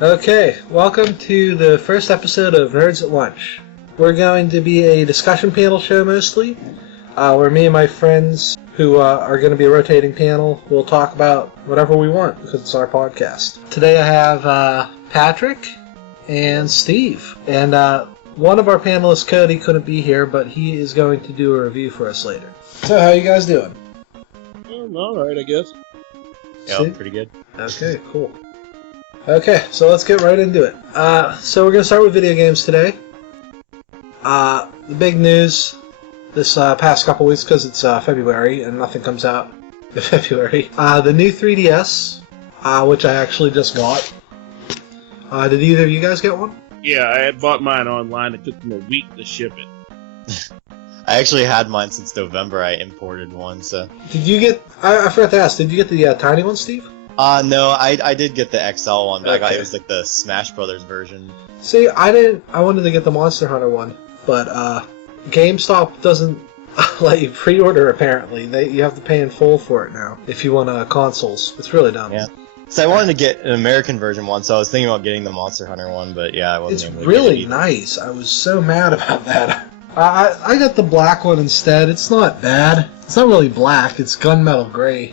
Okay, welcome to the first episode of Nerds at Lunch. We're going to be a discussion panel show mostly, where me and my friends, who are going to be a rotating panel, will talk about whatever we want because it's our podcast. Today I have Patrick and Steve, and one of our panelists, Cody, couldn't be here, but he is going to do a review for us later. So, how are you guys doing? Alright, I guess. Yeah, pretty good. Okay, cool. Okay, so let's get right into it. So we're going to start with video games today. The big news this past couple weeks, because it's February and nothing comes out in February. The new 3DS, which I actually just got. Did either of you guys get one? Yeah, I had bought mine online. It took them a week to ship it. I actually had mine since November. I imported one, so... Did you get... I forgot to ask, did you get the tiny one, Steve? No, I did get the XL one, but Okay. it was like the Smash Brothers version. See, I wanted to get the Monster Hunter one, but GameStop doesn't let you pre-order, apparently. You have to pay in full for it now, if you want consoles. It's really dumb. Yeah. So I wanted to get an American version one, so I was thinking about getting the Monster Hunter one, but yeah, I wasn't able to really get it nice. I was so mad about that. I got the black one instead. It's not bad. It's not really black. It's gunmetal gray.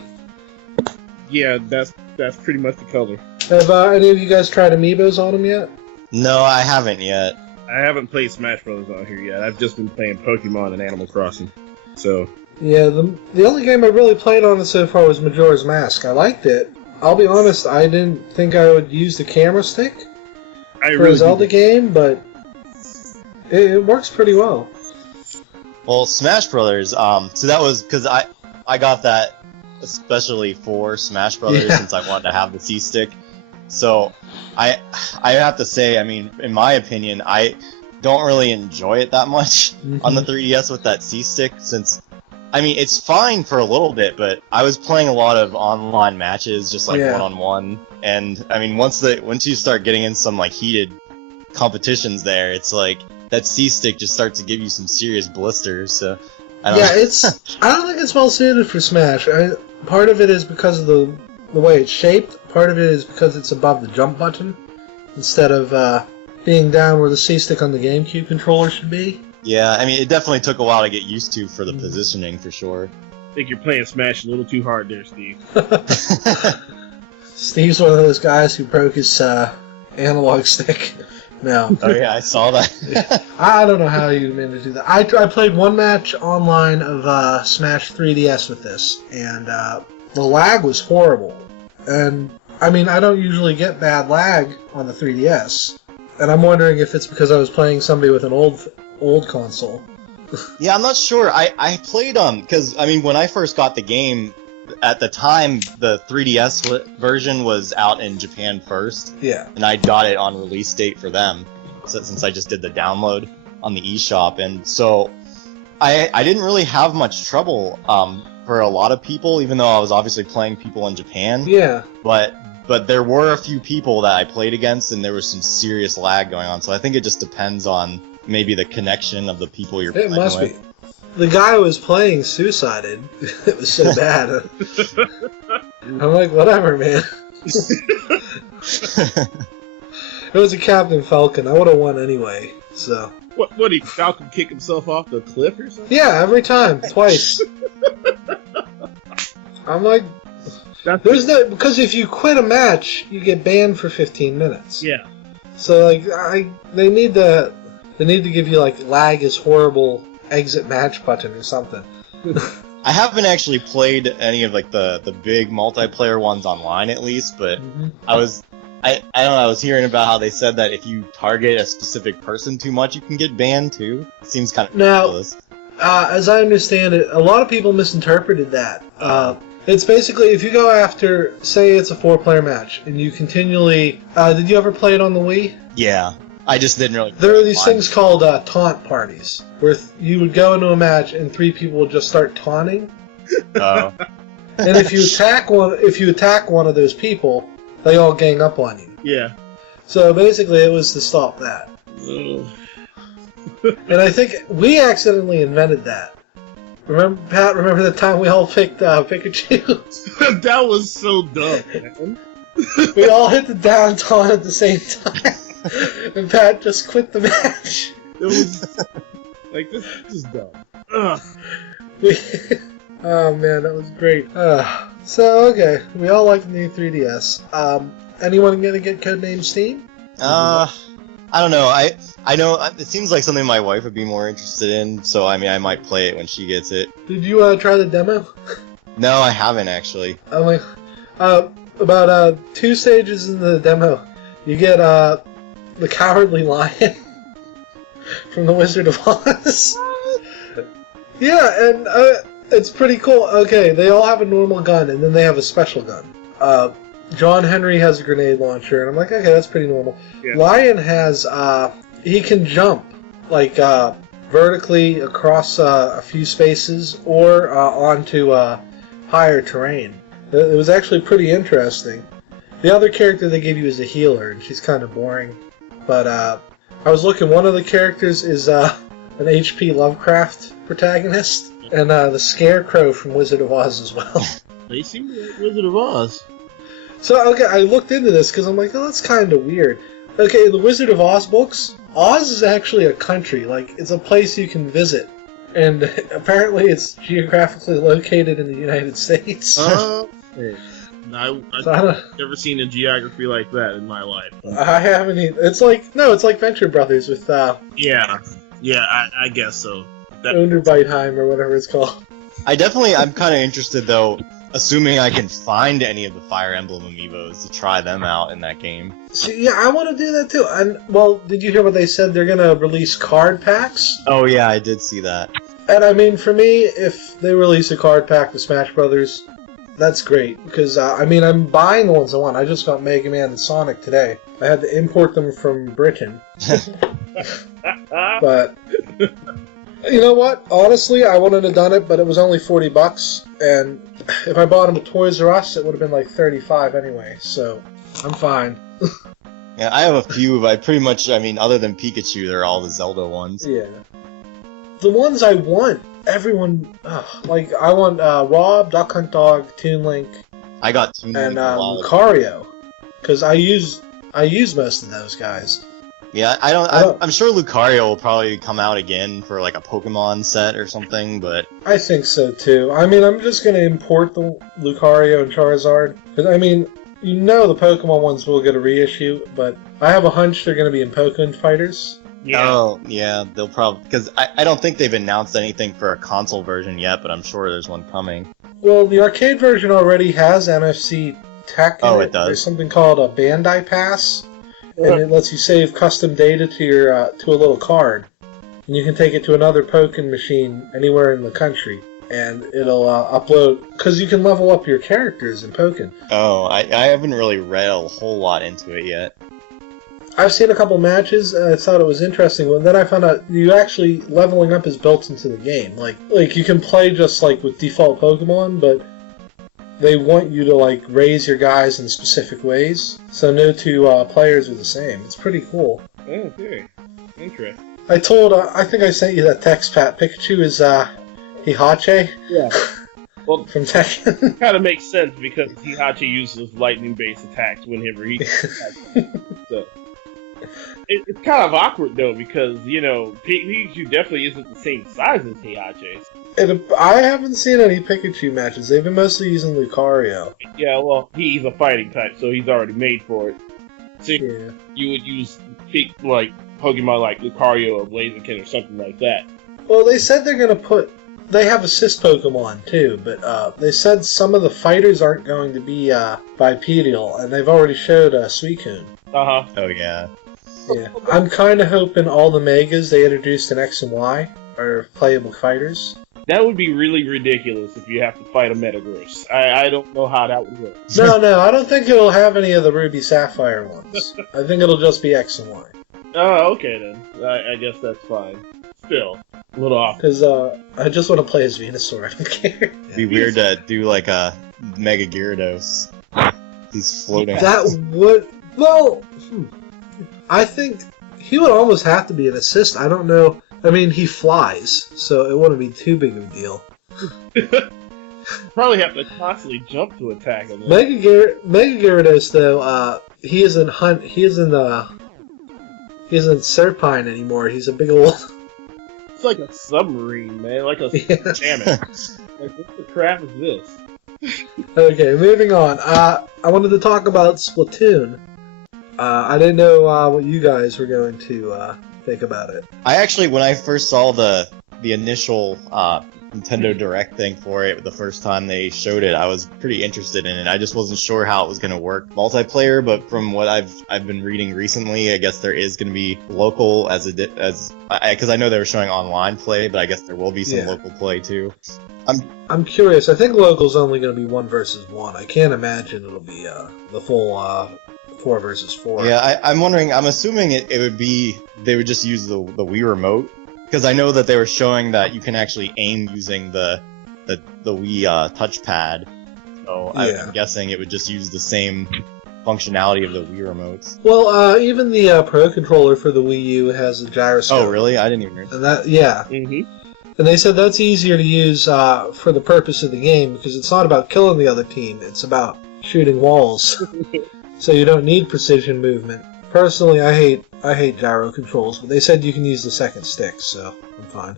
Yeah, that's pretty much the color. Have any of you guys tried Amiibos on them yet? No, I haven't yet. I haven't played Smash Brothers on here yet. I've just been playing Pokemon and Animal Crossing. So... Yeah, the only game I really played on it so far was Majora's Mask. I liked it. I'll be honest, I didn't think I would use the camera stick for a Zelda game, but it works pretty well. Well, Smash Brothers, so that was... Because I got that especially for Smash Brothers since I wanted to have the C-Stick. So, I have to say, I mean, in my opinion, I don't really enjoy it that much on the 3DS with that C-Stick, since, I mean, it's fine for a little bit, but I was playing a lot of online matches, just like one-on-one, and, I mean, once you start getting in some, like, heated competitions there, it's like, that C-Stick just starts to give you some serious blisters, so... I don't think it's well suited for Smash. Part of it is because of the way it's shaped. Part of it is because it's above the jump button instead of being down where the C-stick on the GameCube controller should be. Yeah, I mean, it definitely took a while to get used to for the positioning, for sure. I think you're playing Smash a little too hard there, Steve. Steve's one of those guys who broke his analog stick. No. Oh yeah, I saw that. I don't know how you managed to do that. I played one match online of Smash 3DS with this, and the lag was horrible. And, I mean, I don't usually get bad lag on the 3DS, and I'm wondering if it's because I was playing somebody with an old console. Yeah, I'm not sure. I played, because, I mean, when I first got the game, at the time, the 3DS version was out in Japan first. Yeah. And I got it on release date for them, since I just did the download on the eShop. And so, I didn't really have much trouble for a lot of people, even though I was obviously playing people in Japan. Yeah. But there were a few people that I played against, and there was some serious lag going on. So I think it just depends on maybe the connection of the people you're playing with. It must be. The guy who was playing suicided. It was so bad. I'm like, whatever, man. It was a Captain Falcon. I would have won anyway, so... What did Falcon kick himself off the cliff or something? Yeah, every time. Twice. I'm like... Because if you quit a match, you get banned for 15 minutes. Yeah. So, like, they need to give you, like, lag is horrible... exit match button or something. I haven't actually played any of like the big multiplayer ones online at least, but I don't know, I was hearing about how they said that if you target a specific person too much, you can get banned too. It seems kind of ridiculous. As I understand it, a lot of people misinterpreted that. It's basically if you go after, say it's a 4-player match, and you continually... did you ever play it on the Wii? Yeah. I just didn't really... There are these things called taunt parties, where you would go into a match and 3 people would just start taunting. Oh. And if you attack one of those people, they all gang up on you. Yeah. So basically, it was to stop that. And I think we accidentally invented that. Remember, Pat? Remember the time we all picked Pikachu? That was so dumb, man. We all hit the down taunt at the same time, and Pat just quit the match. It was like this is dumb. Ugh. Oh man, that was great. So okay, we all like the new 3DS. Anyone gonna get Codename Steam? I don't know. I know it seems like something my wife would be more interested in. So I mean, I might play it when she gets it. Did you try the demo? No, I haven't actually. I'm like, about 2 stages in the demo, you get the Cowardly Lion from the Wizard of Oz. Yeah, and it's pretty cool. Okay, they all have a normal gun, and then they have a special gun. John Henry has a grenade launcher, and I'm like, okay, that's pretty normal. Yeah. Lion has, he can jump, like, vertically across a few spaces or onto higher terrain. It was actually pretty interesting. The other character they gave you is a healer, and she's kind of boring. But I was looking, one of the characters is an H.P. Lovecraft protagonist, and the Scarecrow from Wizard of Oz as well. They seem to like Wizard of Oz. So, okay, I looked into this because I'm like, oh, that's kind of weird. Okay, in the Wizard of Oz books, Oz is actually a country. Like, it's a place you can visit. And apparently it's geographically located in the United States. I've never seen a geography like that in my life. I haven't either. It's like Venture Brothers with, Yeah, I guess so. Underbeitheim or whatever it's called. I'm kind of interested, though, assuming I can find any of the Fire Emblem amiibos to try them out in that game. So, yeah, I want to do that too. And, well, did you hear what they said? They're going to release card packs? Oh, yeah, I did see that. And, I mean, for me, if they release a card pack with Smash Brothers, that's great. Because, I'm buying the ones I want. I just got Mega Man and Sonic today. I had to import them from Britain. But... You know what? Honestly, I wouldn't have done it, but it was only $40, and if I bought them at Toys R Us, it would have been like $35 anyway, so I'm fine. Yeah, I have a few, but other than Pikachu, they're all the Zelda ones. Yeah. The ones I want, everyone, I want Rob, Duck Hunt Dog, Toon Link, I got Toon Link and Lucario, because I use most of those guys. Yeah, I'm sure Lucario will probably come out again for like a Pokemon set or something, but... I think so too. I'm just going to import the Lucario and Charizard, because the Pokemon ones will get a reissue, but I have a hunch they're going to be in Pokemon Fighters. Yeah. Oh, yeah, they'll probably... Because I don't think they've announced anything for a console version yet, but I'm sure there's one coming. Well, the arcade version already has MFC tech in it. It does? There's something called a Bandai Pass. And it lets you save custom data to your to a little card, and you can take it to another Pokken machine anywhere in the country, and it'll upload because you can level up your characters in Pokken. Oh, I haven't really read a whole lot into it yet. I've seen a couple matches, and I thought it was interesting. But then I found out you actually leveling up is built into the game. Like you can play just like with default Pokemon, but they want you to raise your guys in specific ways, so no two players are the same. It's pretty cool. Okay, interesting. I think I sent you that text, Pat. Pikachu is Hihache. Yeah. Well, from Tekken. Kind of makes sense because Hihachi uses lightning-based attacks whenever he attacks. So it's kind of awkward though because Pikachu definitely isn't the same size as Hihachi. I haven't seen any Pikachu matches. They've been mostly using Lucario. Yeah, well, he's a fighting type, so he's already made for it. So you would use Pokemon like Lucario or Blaziken or something like that. Well, they said they're going to they have assist Pokemon too, but they said some of the fighters aren't going to be bipedal, and they've already showed Suicune. Uh-huh. Oh, yeah. Yeah. I'm kind of hoping all the Megas they introduced in X and Y are playable fighters. That would be really ridiculous if you have to fight a Metagross. I don't know how that would work. No, I don't think it'll have any of the Ruby Sapphire ones. I think it'll just be X and Y. Oh, okay then. I guess that's fine. Still, a little off. Because I just want to play as Venusaur. I don't care. It'd be weird to do like a Mega Gyarados. He's floating. That would... Well, I think he would almost have to be an assist. I don't know... he flies, so it wouldn't be too big of a deal. Probably have to constantly jump to attack him. Mega Gyarados, though, he isn't Serpine anymore. He's a big old. It's like a submarine, man. Like a salmon. Like, what the crap is this? Okay, moving on. I wanted to talk about Splatoon. I didn't know what you guys were going to think about it. I actually, when I first saw the initial Nintendo Direct thing for it the first time they showed it, I was pretty interested in it. I just wasn't sure how it was going to work multiplayer, but from what I've been reading recently, I guess there is going to be local because I know they were showing online play, but I guess there will be some local play too. I'm curious. I think local's only going to be 1 versus 1. I can't imagine it'll be the full 4 versus 4. Yeah, I'm wondering. I'm assuming it would be they would just use the Wii remote, because I know that they were showing that you can actually aim using the Wii touchpad. So I'm guessing it would just use the same functionality of the Wii remotes. Well, even the Pro controller for the Wii U has a gyroscope. Oh, really? I didn't even know. And that, Mm-hmm. And they said that's easier to use for the purpose of the game, because it's not about killing the other team, it's about shooting walls. So you don't need precision movement. Personally, I hate gyro controls, but they said you can use the second stick, so I'm fine.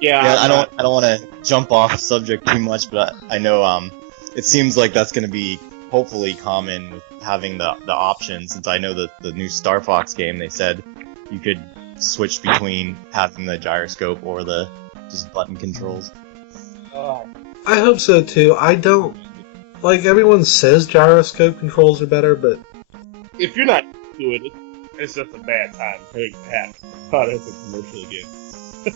Yeah, I don't want to jump off subject too much, but I know it seems like that's going to be hopefully common with having the option, since I know that the new Star Fox game, they said you could switch between having the gyroscope or the just button controls. I hope so too. I don't like everyone says gyroscope controls are better, but if you're not doing it, it's just a bad time to have caught up a commercial again.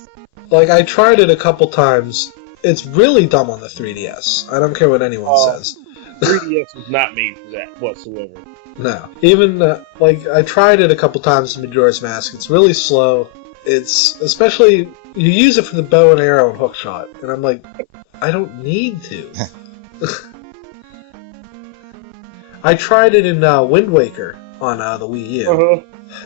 like I tried it a couple times. It's really dumb on the 3DS. I don't care what anyone says. 3DS was not made for that whatsoever. No. Even, I tried it a couple times in Majora's Mask. It's really slow. It's, especially, you use it for the bow and arrow and hookshot. And I'm like, I don't need to. I tried it in Wind Waker on the Wii U. Uh-huh.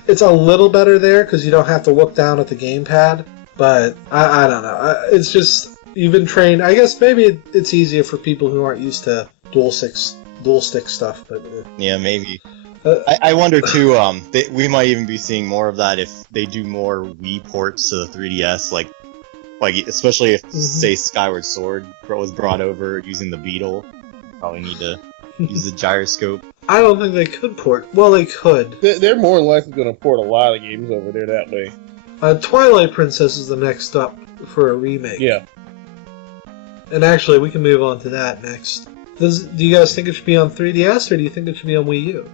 It's a little better there, because you don't have to look down at the gamepad. But, I don't know. It's just, you've been trained. I guess maybe it's easier for people who aren't used to dual stick stuff, but yeah, maybe. I wonder too. We might even be seeing more of that if they do more Wii ports to the 3DS, like especially if say Skyward Sword was brought over using the Beetle. Probably need to use the gyroscope. I don't think they could port. Well, they could. They're more than likely going to port a lot of games over there that way. Twilight Princess is the next up for a remake. Yeah. And actually, we can move on to that next. Do you guys think it should be on 3DS, or do you think it should be on Wii U?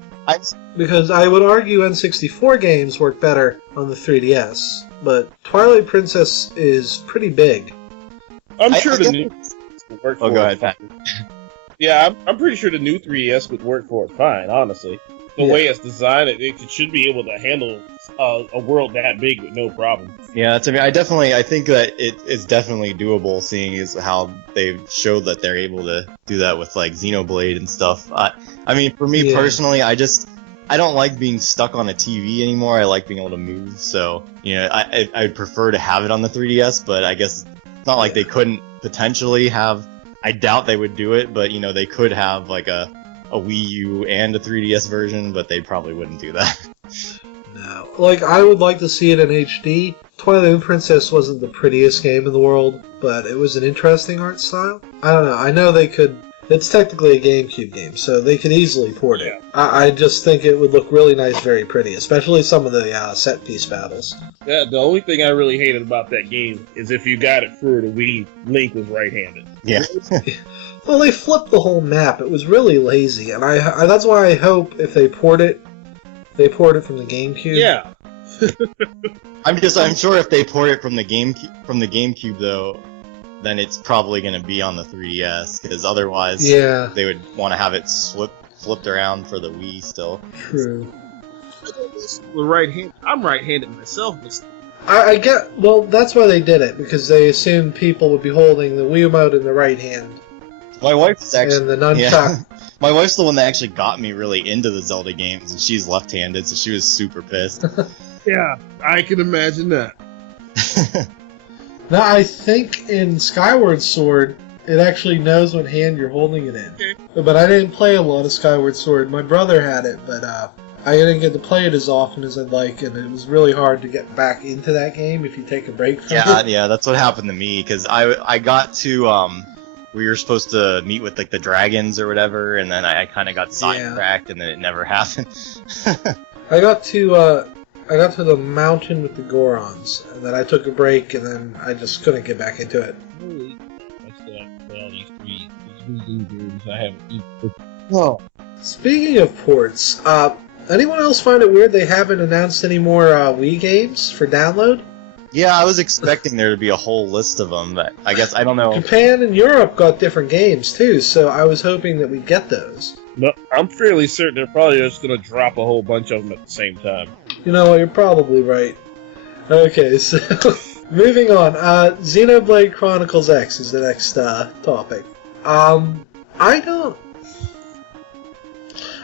Because I would argue N64 games work better on the 3DS, but Twilight Princess is pretty big. I'm sure the new would work for it. Oh, go ahead, Pat. Yeah, I'm pretty sure the new 3DS would work for it fine, honestly. The way it's designed, it should be able to handle a world that big with no problem. Yeah, I think that it's definitely doable, seeing as how they've showed that they're able to do that with like Xenoblade and stuff. I mean, for me personally, I don't like being stuck on a TV anymore. I like being able to move, so I'd prefer to have it on the 3DS. But I guess it's not like they couldn't potentially have. I doubt they would do it, but they could have like a Wii U and a 3DS version, but they probably wouldn't do that. No. I would like to see it in HD. Twilight Princess wasn't the prettiest game in the world, but it was an interesting art style. I don't know. I know they could. It's technically a GameCube game, so they could easily port it. I just think it would look really nice, very pretty, especially some of the set-piece battles. Yeah, the only thing I really hated about that game is if you got it for the Wii, Link was right-handed. Yeah. Well, they flipped the whole map. It was really lazy, and that's why I hope if they port it from the GameCube. Yeah. I'm sure if they port it from the GameCube though, then it's probably going to be on the 3DS, because otherwise they would want to have it flipped around for the Wii still. True. I'm right-handed myself. I get. Well, that's why they did it, because they assumed people would be holding the Wii remote in the right hand. My wife's actually and the nunchuck. My wife's the one that actually got me really into the Zelda games, and she's left-handed, so she was super pissed. Yeah, I can imagine that. Now, I think in Skyward Sword, It actually knows what hand you're holding it in. Okay. But I didn't play a lot of Skyward Sword. My brother had it, but I didn't get to play it as often as I'd like, and it was really hard to get back into that game if you take a break from it. Yeah, that's what happened to me, because I got to, where you're supposed to meet with, like, the dragons or whatever, and then I kind of got sidetracked, and then it never happened. I got to the mountain with the Gorons, and then I took a break, and then I just couldn't get back into it. Holy, I still have to play all these games I haven't even. Oh. Speaking of ports, anyone else find it weird they haven't announced any more Wii games for download? Yeah, I was expecting there to be a whole list of them, but I guess, I don't know. Japan and Europe got different games, too, so I was hoping that we'd get those. No, I'm fairly certain they're probably just going to drop a whole bunch of them at the same time. You know what, you're probably right. Okay, so moving on. Xenoblade Chronicles X is the next topic. I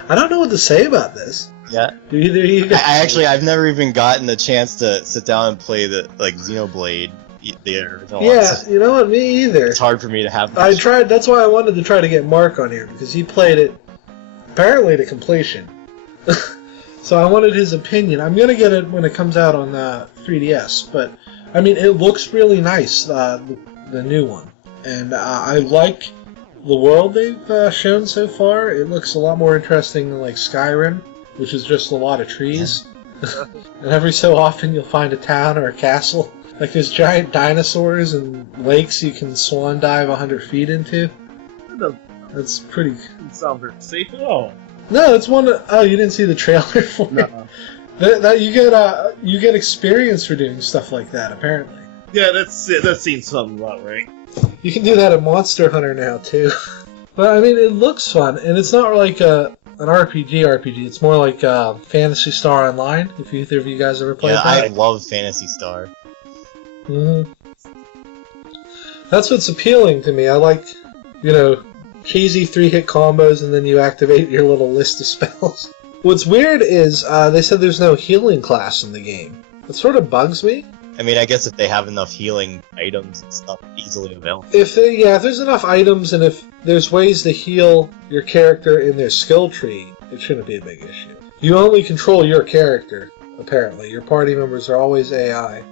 don't know what to say about this. Yeah. Do either of you guys? I've never even gotten the chance to sit down and play the Xenoblade. The original Yeah, one. you know what? Me either. It's hard for me to have. I tried. That's why I wanted to try to get Mark on here because he played it apparently to completion. So I wanted his opinion. I'm gonna get it when it comes out on 3DS, but I mean it looks really nice, the new one, and I like the world they've shown so far. It looks a lot more interesting than like Skyrim, which is just a lot of trees. And every so often you'll find a town or a castle. Like there's giant dinosaurs and lakes you can swan dive 100 feet into. That's pretty. Doesn't sound very safe at all. No, it's one. Oh, you didn't see the trailer for it? No. That you get experience for doing stuff like that. Apparently. Yeah, that's it. That seems something about right. You can do that in Monster Hunter now too. But I mean, it looks fun, and it's not like an RPG. It's more like Phantasy Star Online. If either of you guys ever played that. I love Phantasy Star. Mm-hmm. That's what's appealing to me. I like, cheesy 3-hit combos, and then you activate your little list of spells. What's weird is they said there's no healing class in the game. It sort of bugs me. I mean, I guess if they have enough healing items and stuff easily available. If there's enough items, and if there's ways to heal your character in their skill tree, it shouldn't be a big issue. You only control your character, apparently. Your party members are always AI.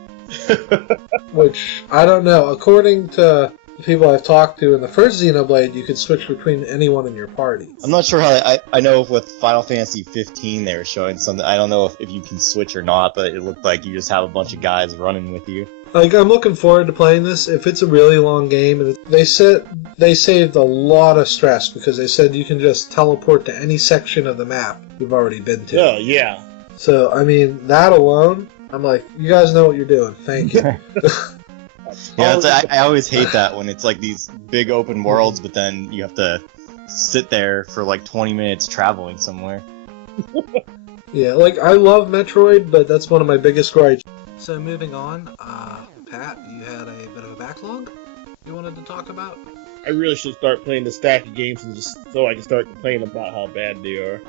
Which, I don't know. According to the people I've talked to in the first Xenoblade, you could switch between anyone in your party. I'm not sure how. I know with Final Fantasy 15 they were showing something. I don't know if you can switch or not, but it looked like you just have a bunch of guys running with you. Like, I'm looking forward to playing this. If it's a really long game, and they saved a lot of stress because they said you can just teleport to any section of the map you've already been to. Oh, yeah. So, I mean, that alone, I'm like, you guys know what you're doing. Thank you. Yeah, I always hate that when it's like these big open worlds, but then you have to sit there for like 20 minutes traveling somewhere. Yeah, like, I love Metroid, but that's one of my biggest gripes. So moving on, Pat, you had a bit of a backlog you wanted to talk about? I really should start playing the stack of games and just so I can start complaining about how bad they are.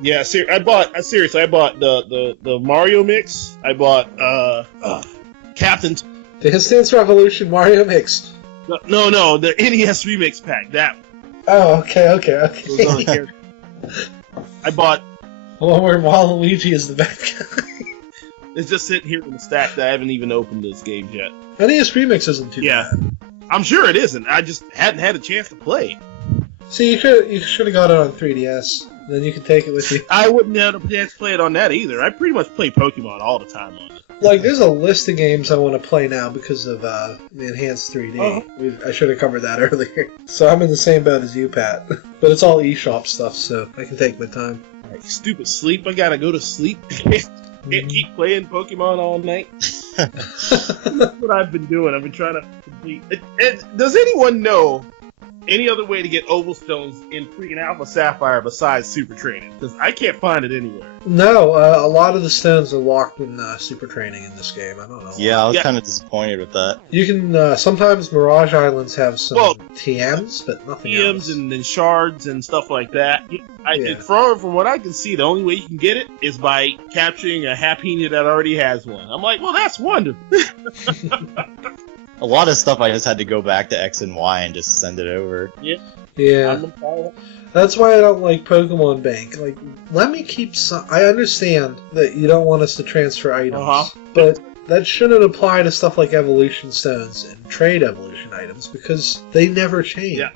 Yeah, I bought the Mario mix. I bought Captain. Dance Dance Revolution Mario Mix. No, the NES remix pack. That. Oh, okay. Was on here. I bought. The one where Waluigi is the bad guy. It's just sitting here in the stack that I haven't even opened this game yet. NES remix isn't too bad. I'm sure it isn't. I just hadn't had a chance to play. See, you should have got it on 3DS. Then you could take it with you. I wouldn't have a chance to play it on that either. I pretty much play Pokemon all the time on it. Like, there's a list of games I want to play now because of the enhanced 3D. Uh-huh. I should have covered that earlier. So I'm in the same boat as you, Pat. But it's all eShop stuff, so I can take my time. Like, stupid sleep. I gotta go to sleep. Can't keep playing Pokemon all night. That's what I've been doing. I've been trying to complete. Does anyone know any other way to get Oval Stones in freaking Alpha Sapphire besides Super Training? Because I can't find it anywhere. No, a lot of the stones are locked in Super Training in this game. I don't know. Yeah, I was kind of disappointed with that. You can, sometimes Mirage Islands have some TMs, but nothing else. TMs and then shards and stuff like that. From what I can see, the only way you can get it is by capturing a Happiny that already has one. I'm like, well, that's wonderful. a lot of stuff I just had to go back to X and Y and just send it over. Yeah. That's why I don't like Pokemon Bank. Like, let me keep some. I understand that you don't want us to transfer items, but that shouldn't apply to stuff like evolution stones and trade evolution items because they never change. Yeah.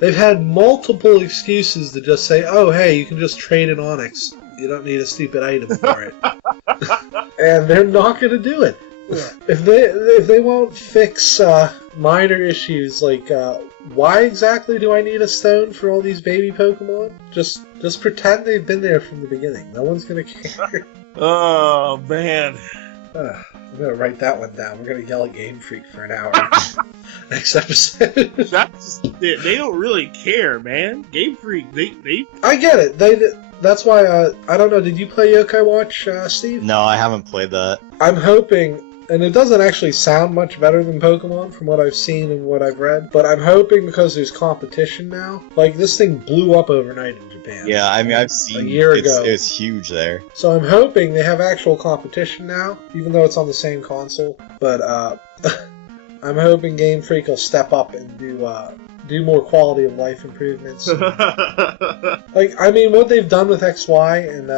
They've had multiple excuses to just say, "Oh, hey, you can just trade an Onyx. You don't need a stupid item for it," and they're not going to do it. Yeah. If they won't fix minor issues like why exactly do I need a stone for all these baby Pokemon? Just pretend they've been there from the beginning. No one's gonna care. Oh man. I'm gonna write that one down. We're gonna yell at Game Freak for an hour next episode. They don't really care, man. Game Freak, they. I get it. That's why I don't know. Did you play Yokai Watch, Steve? No, I haven't played that. I'm hoping. And it doesn't actually sound much better than Pokemon from what I've seen and what I've read. But I'm hoping because there's competition now. Like, this thing blew up overnight in Japan. Yeah, I mean, I've seen a year ago. It was huge there. So I'm hoping they have actual competition now, even though it's on the same console. But I'm hoping Game Freak will step up and do more quality of life improvements. Like, I mean, what they've done with XY and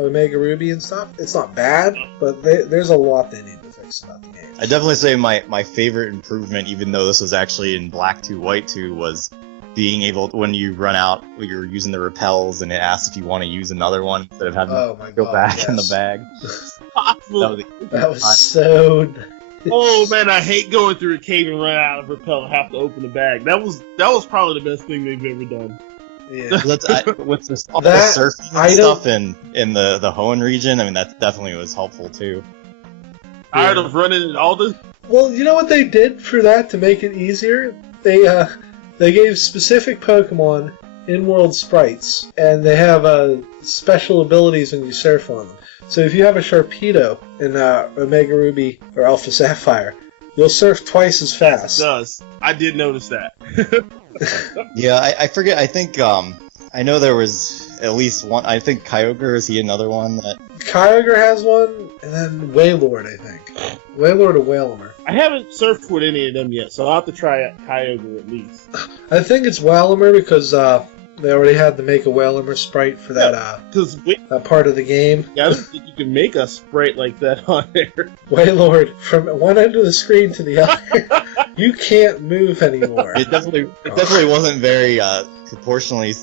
Omega Ruby and stuff, it's not bad, but there's a lot they need to fix about the game. I definitely say my favorite improvement, even though this was actually in Black 2, White 2, was being able, when you run out, you're using the repels, and it asks if you want to use another one instead of having to go back in the bag. That was so nice. Oh man, I hate going through a cave and run out of repel and have to open the bag. That was probably the best thing they've ever done. Yeah. With all the surfing and stuff in the Hoenn region, I mean, that definitely was helpful too. Tired of running all this. Well, you know what they did for that to make it easier? They gave specific Pokemon in-world sprites, and they have special abilities when you surf on them. So if you have a Sharpedo in Omega Ruby or Alpha Sapphire, you'll surf twice as fast. It does. I did notice that. Yeah, I forget. I think I know there was at least one. I think Kyogre, is he another one that? Kyogre has one, and then Wailord, I think. Wailord or Wailamar. I haven't surfed with any of them yet, so I'll have to try out Kyogre at least. I think it's Wailamar because they already had to make a Wailamar sprite for that that part of the game. Yeah, I don't think you can make a sprite like that on there. Wailord, from one end of the screen to the other, you can't move anymore. It definitely wasn't very proportionally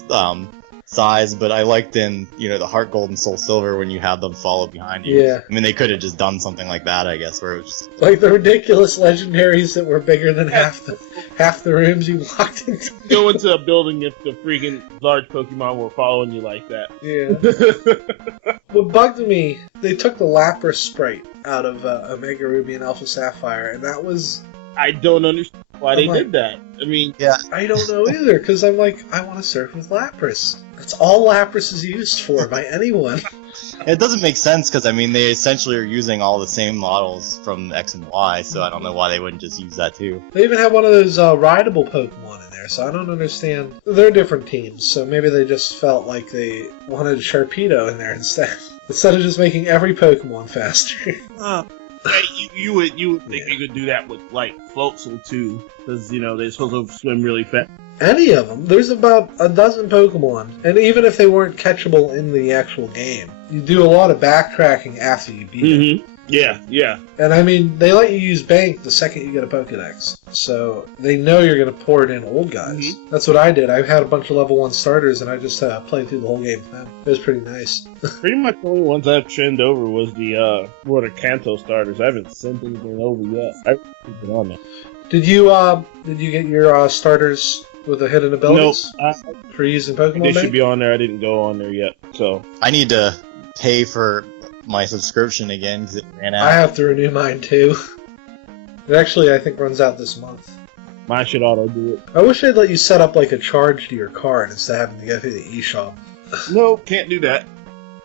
sized, but I liked in the Heart Gold and Soul Silver when you had them follow behind you. Yeah. I mean, they could have just done something like that, I guess, where it was just... like the ridiculous legendaries that were bigger than half the rooms you walked into. Go into a building if the freaking large Pokemon were following you like that. Yeah. What bugged me, they took the Lapras sprite out of Omega Ruby and Alpha Sapphire, and that was... I don't understand why they did that. I mean... Yeah. I don't know either, because I'm like, I want to surf with Lapras. That's all Lapras is used for by anyone. It doesn't make sense, because, I mean, they essentially are using all the same models from X and Y, so I don't know why they wouldn't just use that, too. They even have one of those rideable Pokemon in there, so I don't understand. They're different teams, so maybe they just felt like they wanted Sharpedo in there instead of just making every Pokemon faster. You would think you could do that with, like, Floatzel, too, because, they're supposed to swim really fast. Any of them. There's about a dozen Pokemon, and even if they weren't catchable in the actual game, you do a lot of backtracking after you beat them. Yeah. And I mean, they let you use Bank the second you get a Pokedex, so they know you're going to pour it in old guys. Mm-hmm. That's what I did. I had a bunch of level 1 starters, and I just played through the whole game with them. It was pretty nice. Pretty much the only ones I've trimmed over was the Kanto starters. I haven't sent anything over yet. I haven't been on that. Did you get your starters with the hidden abilities? Nope. For using Pokemon They Bank? should be on there. I didn't go on there yet, so... I need to pay for my subscription again, because it ran out. I have to renew mine, too. It actually, I think, runs out this month. Mine should auto-do it. I wish they'd let you set up, like, a charge to your card instead of having to go through the eShop. No, can't do that.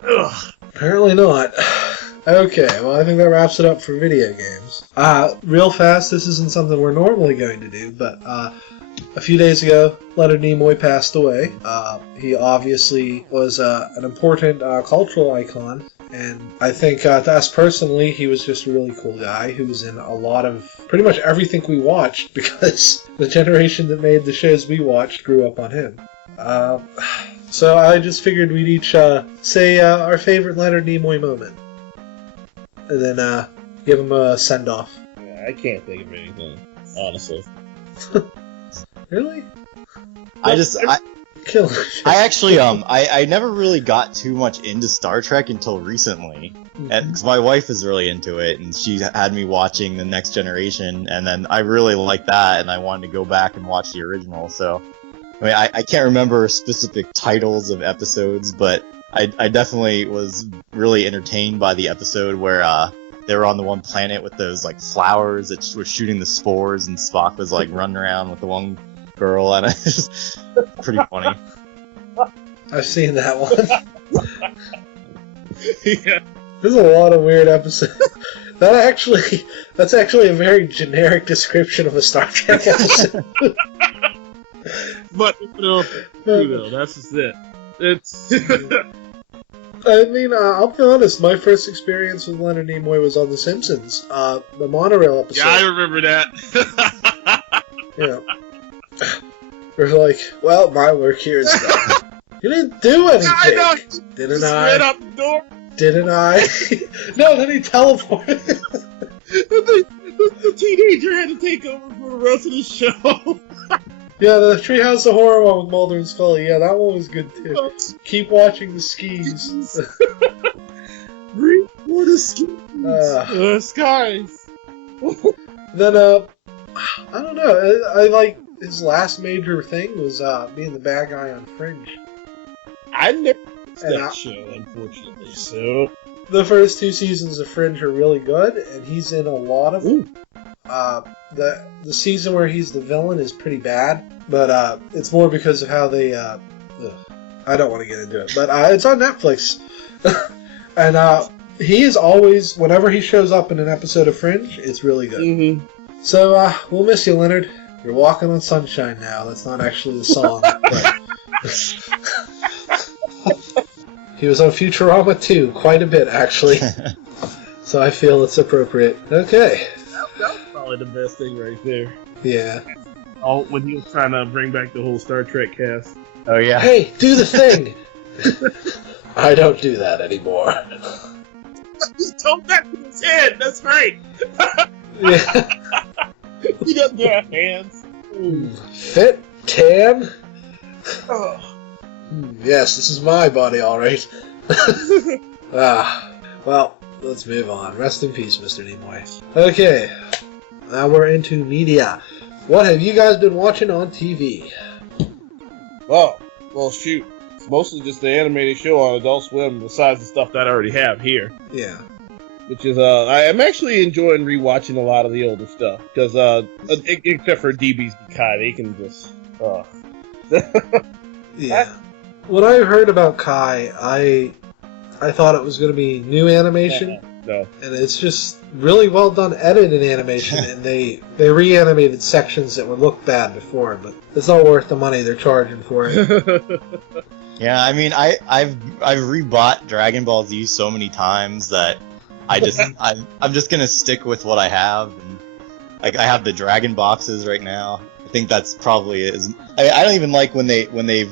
Ugh. Apparently not. Okay, well, I think that wraps it up for video games. Real fast, this isn't something we're normally going to do, but a few days ago, Leonard Nimoy passed away. He obviously was an important cultural icon And I think to us personally, he was just a really cool guy who was in a lot of pretty much everything we watched because the generation that made the shows we watched grew up on him. So I just figured we'd each say our favorite Leonard Nimoy moment. And then give him a send-off. Yeah, I can't think of anything, honestly. Really? I actually, I never really got too much into Star Trek until recently. Because my wife is really into it, and she had me watching The Next Generation, and then I really liked that, and I wanted to go back and watch the original, so... I mean, I can't remember specific titles of episodes, but I definitely was really entertained by the episode where they were on the one planet with those like flowers that were shooting the spores, and Spock was like running around with the one girl, and it's just pretty funny. I've seen that one. Yeah. There's a lot of weird episodes. That's actually a very generic description of a Star Trek episode. But true though, that's just it. It's. I mean, I'll be honest. My first experience with Leonard Nimoy was on The Simpsons, the monorail episode. Yeah, I remember that. Yeah. We're like, well, my work here is done. You didn't do anything. I know. Didn't I? Ran out the door. Didn't I? No, then he teleported. The teenager had to take over for the rest of the show. Yeah, the Treehouse of Horror one with Mulder and Scully. Yeah, that one was good too. Keep watching the skis. Read for the skis. Skies. Then, I don't know. I like his last major thing was being the bad guy on Fringe. I never watched that show, unfortunately. So the first 2 seasons of Fringe are really good, and he's in a lot of them. The season where he's the villain is pretty bad, but it's more because of how they. I don't want to get into it, but it's on Netflix, and he is always, whenever he shows up in an episode of Fringe, it's really good. Mm-hmm. So we'll miss you, Leonard. You're walking on sunshine now. That's not actually the song, but he was on Futurama too, quite a bit actually. So I feel it's appropriate. Okay. That was probably the best thing right there. Yeah. Oh, when he was trying to bring back the whole Star Trek cast. Oh yeah. Hey, do the thing! I don't do that anymore. Just told that to his head, that's right! Yeah. He doesn't have hands. Fit, tan? Oh. Yes, this is my body, alright. Well, let's move on. Rest in peace, Mr. Nimoy. Okay, now we're into media. What have you guys been watching on TV? Well, shoot. It's mostly just the animated show on Adult Swim, besides the stuff that I already have here. Yeah. Which is, I'm actually enjoying rewatching a lot of the older stuff, because, except for DB's Kai, they can just, Yeah. When I heard about Kai, I thought it was going to be new animation. No. And it's just really well done edited animation, and they reanimated sections that would look bad before, but it's not worth the money they're charging for it. Yeah, I mean, I've rebought Dragon Ball Z so many times that I'm just gonna stick with what I have, and like I have the Dragon boxes right now. I think that's probably I don't even like when they've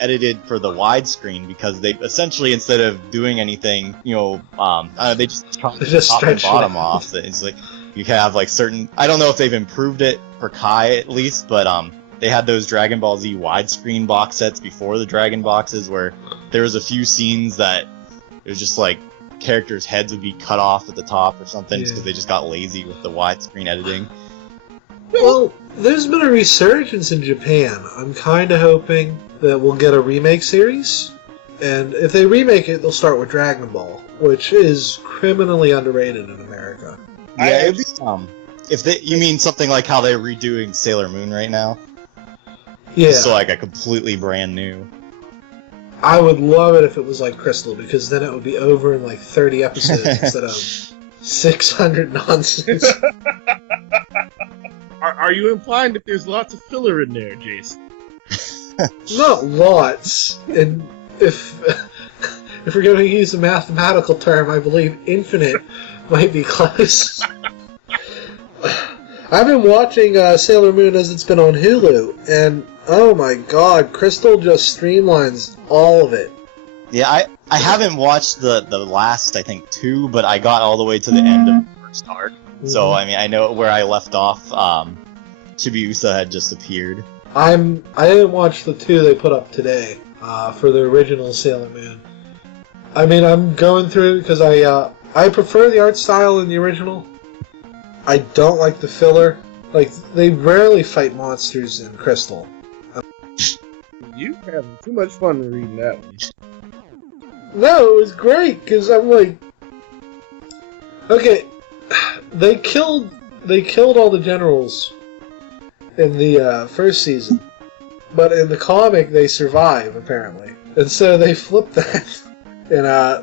edited for the widescreen, because they essentially, instead of doing anything, they just cut the top and bottom off. It's like you have like certain. I don't know if they've improved it for Kai at least, but they had those Dragon Ball Z widescreen box sets before the Dragon boxes, where there was a few scenes that it was just like characters' heads would be cut off at the top or something, just because they just got lazy with the widescreen editing. Well, there's been a resurgence in Japan. I'm kind of hoping that we'll get a remake series, and if they remake it, they'll start with Dragon Ball, which is criminally underrated in America. Yeah, you mean something like how they're redoing Sailor Moon right now? Yeah. So like a completely brand new. I would love it if it was like Crystal, because then it would be over in like 30 episodes instead of 600 nonsense. Are you implying that there's lots of filler in there, Jason? Not lots, and if if we're going to use a mathematical term, I believe infinite might be close. I've been watching Sailor Moon as it's been on Hulu, and oh my god, Crystal just streamlines all of it. Yeah, I haven't watched the last, I think, 2, but I got all the way to the end of the first arc. So, I mean, I know where I left off. Chibiusa had just appeared. I didn't watch the 2 they put up today for the original Sailor Moon. I mean, I'm going through it because I prefer the art style in the original. I don't like the filler. Like, they rarely fight monsters in Crystal. You having too much fun reading that one. No, it was great, because I'm like... Okay, they killed all the generals in the first season. But in the comic, they survive, apparently. And so they flipped that. And, I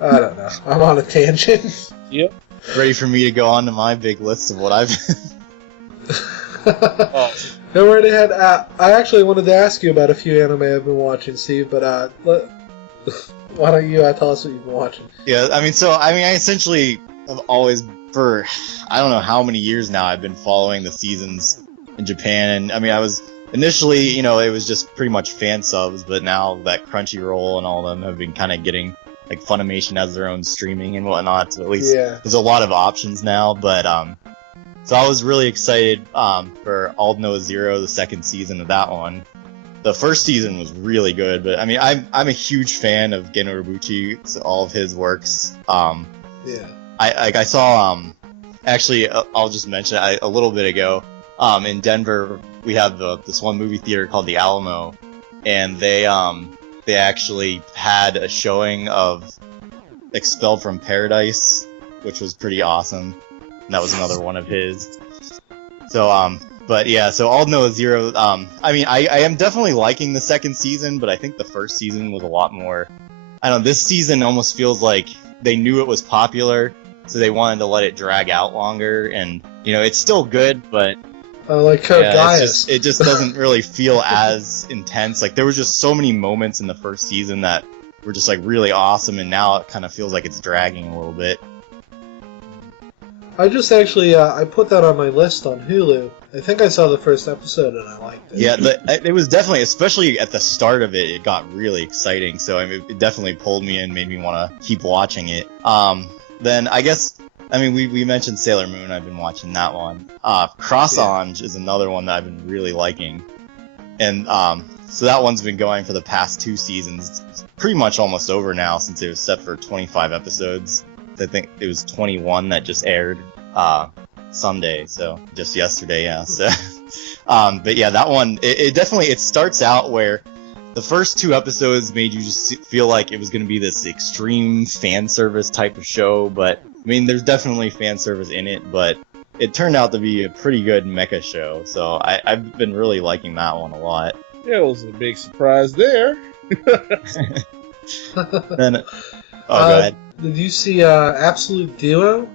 don't know. I'm on a tangent. Yep. Ready for me to go on to my big list of what I've... No, we already had. I actually wanted to ask you about a few anime I've been watching, Steve. But why don't you tell us what you've been watching? Yeah, I essentially have always, for I don't know how many years now, I've been following the seasons in Japan. And I mean, I was initially, it was just pretty much fan subs, but now that Crunchyroll and all of them have been kind of getting, like, Funimation has their own streaming and whatnot, so at least there's a lot of options now. But so I was really excited for All Noah Zero, the second season of that one. The first season was really good, but I mean, I'm a huge fan of Gen Urobuchi, so all of his works. I saw actually I'll just mention it, a little bit ago in Denver we have this one movie theater called the Alamo, and they actually had a showing of Expelled from Paradise, which was pretty awesome. And that was another one of his. So, but yeah, so All Noah Zero, I mean, I am definitely liking the second season, but I think the first season was a lot more, I don't know, this season almost feels like they knew it was popular, so they wanted to let it drag out longer, and, it's still good, but... like Code Geass. It just doesn't really feel as intense. Like, there was just so many moments in the first season that were just, like, really awesome, and now it kind of feels like it's dragging a little bit. I just actually, I put that on my list on Hulu. I think I saw the first episode and I liked it. Yeah, it was definitely, especially at the start of it, it got really exciting. So I mean, it definitely pulled me in, made me want to keep watching it. Then I guess, I mean, we mentioned Sailor Moon. I've been watching that one. Cross-Ange is another one that I've been really liking. And so that one's been going for the past 2 seasons. It's pretty much almost over now since it was set for 25 episodes. I think it was 21 that just aired Sunday, so just yesterday, yeah. So, but yeah, that one, it definitely, it starts out where the first 2 episodes made you just feel like it was going to be this extreme fan service type of show, but I mean, there's definitely fan service in it, but it turned out to be a pretty good mecha show, so I've been really liking that one a lot. Yeah, it was a big surprise there. Then, go ahead. Did you see Absolute Duo?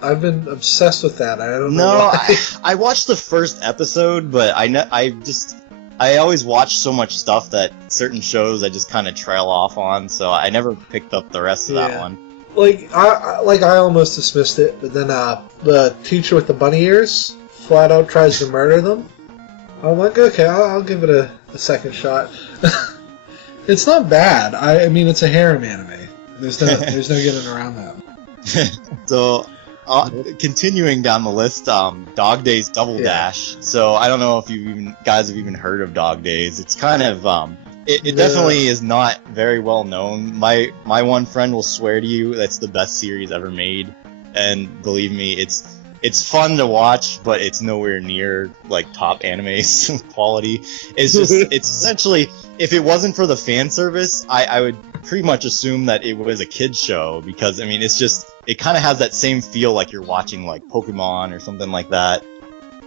I've been obsessed with that. I don't know. No, why. I watched the first episode, but I always watch so much stuff that certain shows I just kind of trail off on, so I never picked up the rest of that one. Like I almost dismissed it, but then the teacher with the bunny ears flat out tries to murder them. I'm like, okay, I'll give it a second shot. It's not bad. I mean, it's a harem anime. There's no getting around that. So, continuing down the list, Dog Days Double Dash. So I don't know if you guys have even heard of Dog Days. It's kind of it definitely is not very well known. My one friend will swear to you that's the best series ever made, and believe me, it's fun to watch, but it's nowhere near like top anime quality. It's just it's essentially, if it wasn't for the fan service, I would pretty much assume that it was a kid's show, because I mean, it kind of has that same feel like you're watching like Pokemon or something like that.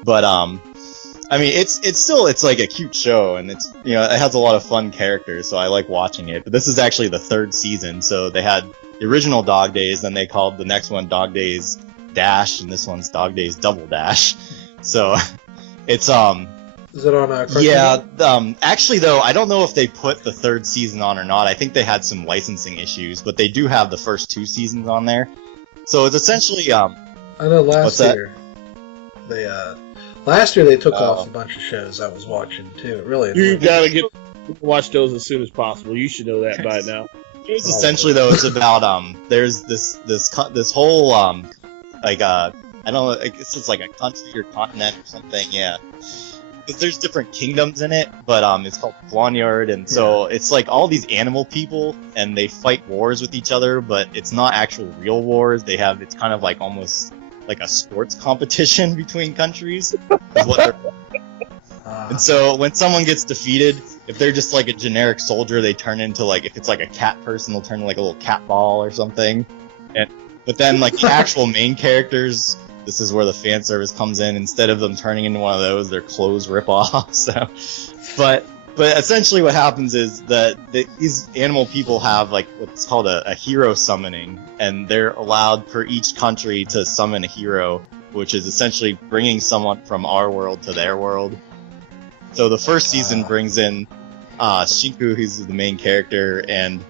But I mean, it's like a cute show, and it's, it has a lot of fun characters, so I like watching it. But this is actually the 3rd season, so they had the original Dog Days, then they called the next one Dog Days Dash, and this one's Dog Days Double Dash. So it's Is it on Cartoon Yeah, Network? actually though, I don't know if they put the third season on or not. I think they had some licensing issues, but they do have the first 2 seasons on there. So it's essentially, I know what's that? Last year they took Oh. off a bunch of shows I was watching too. It really You annoyed me. gotta get watch those as soon as possible. You should know that by now. It's essentially though, it's about there's this whole like I don't know, I guess it's like a country or continent or something, yeah. Because there's different kingdoms in it, but it's called Flonyard, and so it's like all these animal people, and they fight wars with each other, but it's not actual real wars. It's kind of like almost like a sports competition between countries. Is what they're And so when someone gets defeated, if they're just like a generic soldier, they turn into like, if it's like a cat person, they'll turn into like a little cat ball or something. But then like the actual main characters, this is where the fan service comes in. Instead of them turning into one of those, their clothes rip off. So, but essentially what happens is that these animal people have like what's called a hero summoning, and they're allowed per each country to summon a hero, which is essentially bringing someone from our world to their world. So the first season brings in Shinku, who's the main character, and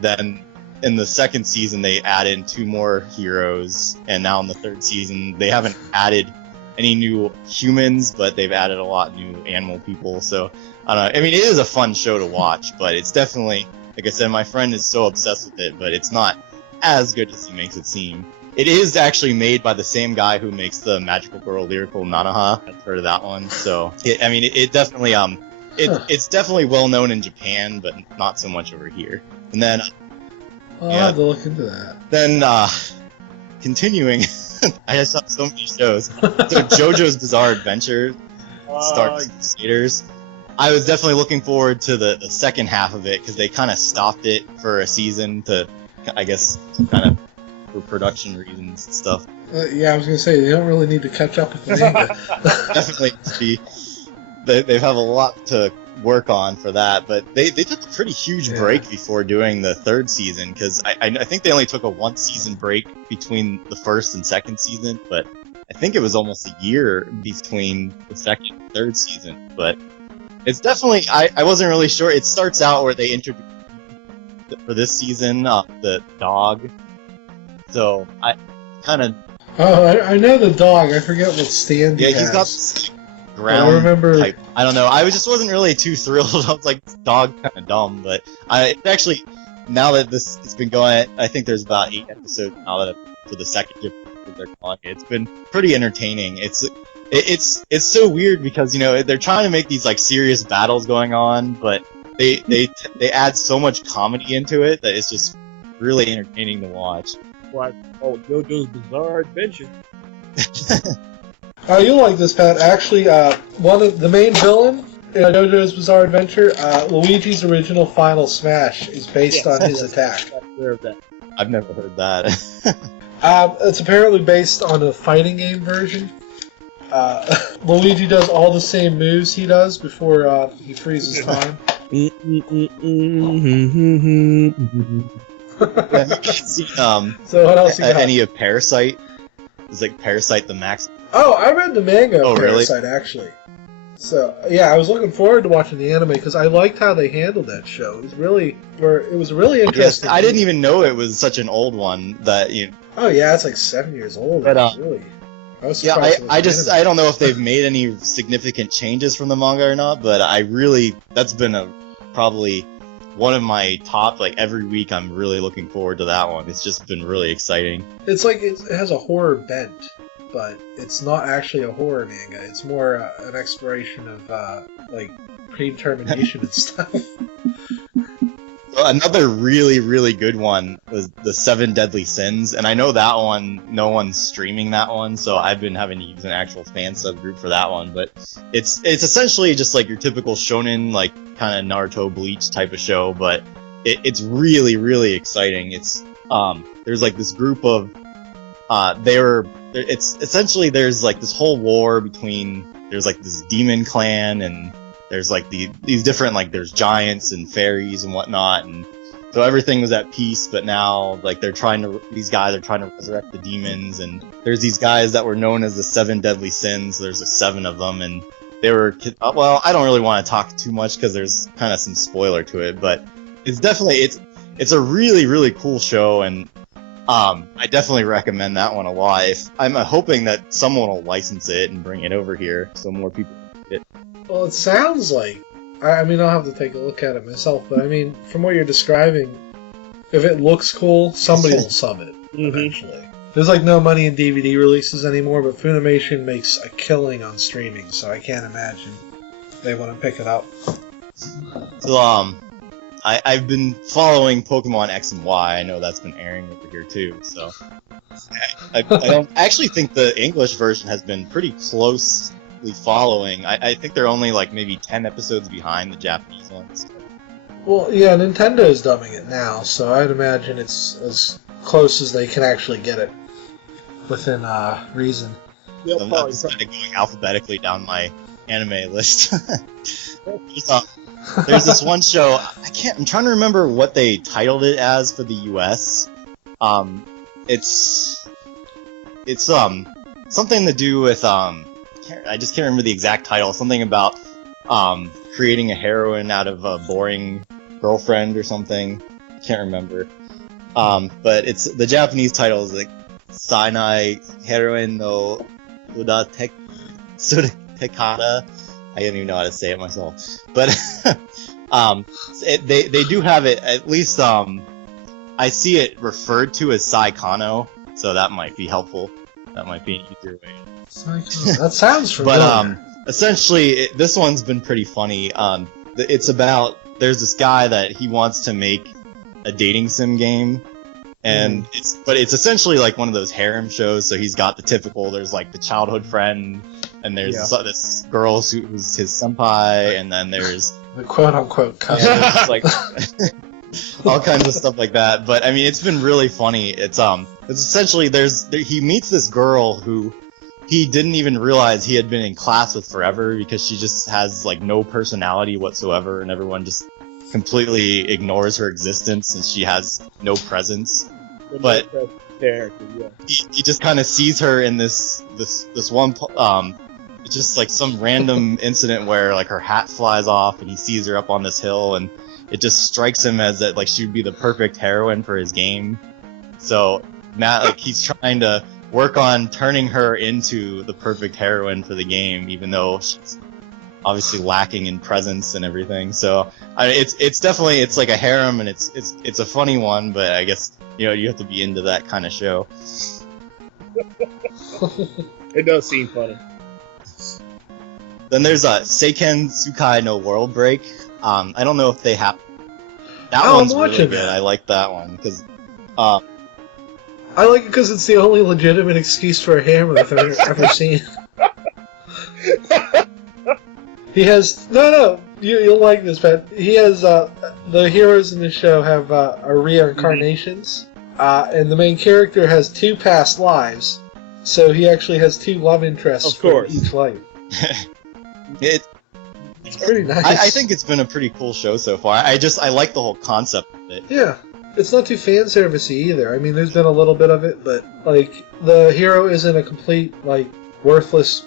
then in the second season they add in 2 more heroes, and now in the third season they haven't added any new humans, but they've added a lot of new animal people. So I don't know. I mean, it is a fun show to watch, but it's definitely, like I said, my friend is so obsessed with it, but it's not as good as he makes it seem. It is actually made by the same guy who makes the Magical Girl Lyrical Nanoha. I've heard of that one. So, it definitely, it's definitely well known in Japan, but not so much over here. And then, I'll have to look into that. Then, continuing, I just saw so many shows. So JoJo's Bizarre Adventure, Star Crusaders. I was definitely looking forward to the second half of it, because they kind of stopped it for a season to, I guess, kind of for production reasons and stuff. Yeah, I was going to say, they don't really need to catch up with the manga. Definitely they have a lot to work on for that, but they took a pretty huge break before doing the third season, because I think they only took a 1-season break between the first and second season, but I think it was almost a year between the second and third season. But it's definitely, I wasn't really sure. It starts out where they introduce for this season the dog. So I kind of... Oh, I know the dog. I forget what stand he has. Yeah, he's got this ground I remember... type. I don't know. I just wasn't really too thrilled. I was like, this dog kind of dumb, but it's actually, now that it's been going, I think there's about 8 episodes now that for the second that they're calling it. It's been pretty entertaining. It's so weird because, you know, they're trying to make these like serious battles going on, but they add so much comedy into it that it's just really entertaining to watch. Like, JoJo's Bizarre Adventure. Oh, you'll like this, Pat. Actually, one of the main villain in JoJo's Bizarre Adventure, Luigi's original Final Smash, is based on his attack. I've never heard that. It's apparently based on a fighting game version. Luigi does all the same moves he does before he freezes time. So what else you got? Any of Parasite? Is like Parasite the Max? Oh, I read the manga of Parasite, really? actually. So, yeah, I was looking forward to watching the anime because I liked how they handled that show. It was really interesting. Yes, I didn't even know it was such an old one that you. Oh yeah, it's like 7 years old. But, really. I was Yeah, surprised it was an anime. I don't know if they've made any significant changes from the manga or not, but that's been probably one of my top, like every week I'm really looking forward to that one. It's just been really exciting. It's like it has a horror bent, but it's not actually a horror manga. It's more an exploration of like predetermination and stuff. Another really, really good one was the 7 Deadly Sins, and I know that one, no one's streaming that one, so I've been having to use an actual fan subgroup for that one, but it's essentially just like your typical shonen, like kind of Naruto Bleach type of show, but it's really, really exciting. It's, there's like this group of, it's essentially there's like this whole war between, there's like this demon clan, and there's like these different, like there's giants and fairies and whatnot, and so everything was at peace, but now like these guys are trying to resurrect the demons, and there's these guys that were known as the 7 Deadly Sins. There's 7 of them, and they were well, I don't really want to talk too much because there's kind of some spoiler to it, but it's definitely it's a really really cool show, and I definitely recommend that one a lot. I'm hoping that someone will license it and bring it over here so more people can get it. Well, it sounds like. I mean, I'll have to take a look at it myself, but I mean, from what you're describing, if it looks cool, somebody will sub it eventually. There's like no money in DVD releases anymore, but Funimation makes a killing on streaming, so I can't imagine they want to pick it up. So I've been following Pokemon X and Y. I know that's been airing over here too. So I don't actually think the English version has been pretty closely following. I think they're only like maybe 10 episodes behind the Japanese ones. Well, yeah, Nintendo is dubbing it now, so I'd imagine it's as close as they can actually get it within reason. I'm just kind of going alphabetically down my anime list. There's this one show. I'm trying to remember what they titled it as for the U.S. It's something to do with I just can't remember the exact title. Something about creating a heroine out of a boring girlfriend or something. Can't remember. But it's the Japanese title is like Sainai Heroine no Uda Tekata. I don't even know how to say it myself. But they do have it, at least I see it referred to as Saikano, so that might be helpful. That might be an easier way. That sounds familiar. But essentially, this one's been pretty funny. It's about, there's this guy that he wants to make a dating sim game, and it's essentially like one of those harem shows. So he's got the typical, there's like the childhood friend, and there's this girl who's his senpai, and then there's the quote-unquote cousin. Yeah, like all kinds of stuff like that. But I mean, it's been really funny. It's essentially he meets this girl who he didn't even realize he had been in class with forever, because she just has like no personality whatsoever, and everyone just completely ignores her existence, and she has no presence. But he just kind of sees her in this one just like some random incident where like her hat flies off, and he sees her up on this hill, and it just strikes him as that like she would be the perfect heroine for his game. So Matt, like, he's trying to work on turning her into the perfect heroine for the game, even though she's obviously lacking in presence and everything. So it's definitely, it's like a harem, and it's a funny one, but I guess you have to be into that kind of show. It does seem funny. Then there's Seiken Tsukai no World Break. I don't know if they have that one's really good. I like that one because I like it because it's the only legitimate excuse for a hammer I've ever seen. He has you'll like this, Pat. He has the heroes in the show have are reincarnations, and the main character has 2 past lives, so he actually has 2 love interests for each life. It's pretty nice. I think it's been a pretty cool show so far. I like the whole concept of it. Yeah. It's not too fan servicey either. I mean, there's been a little bit of it, but like the hero isn't a complete like worthless.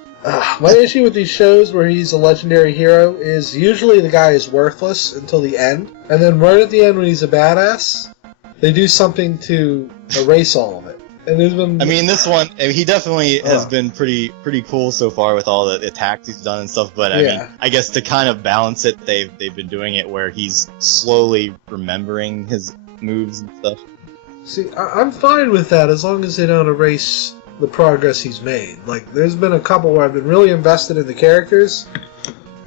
My issue with these shows where he's a legendary hero is usually the guy is worthless until the end, and then right at the end when he's a badass, they do something to erase all of it. And there's been. I mean, this one he definitely has been pretty cool so far with all the attacks he's done and stuff. But I mean, I guess to kind of balance it, they've been doing it where he's slowly remembering his moves and stuff. See, I'm fine with that as long as they don't erase the progress he's made. Like, there's been a couple where I've been really invested in the characters,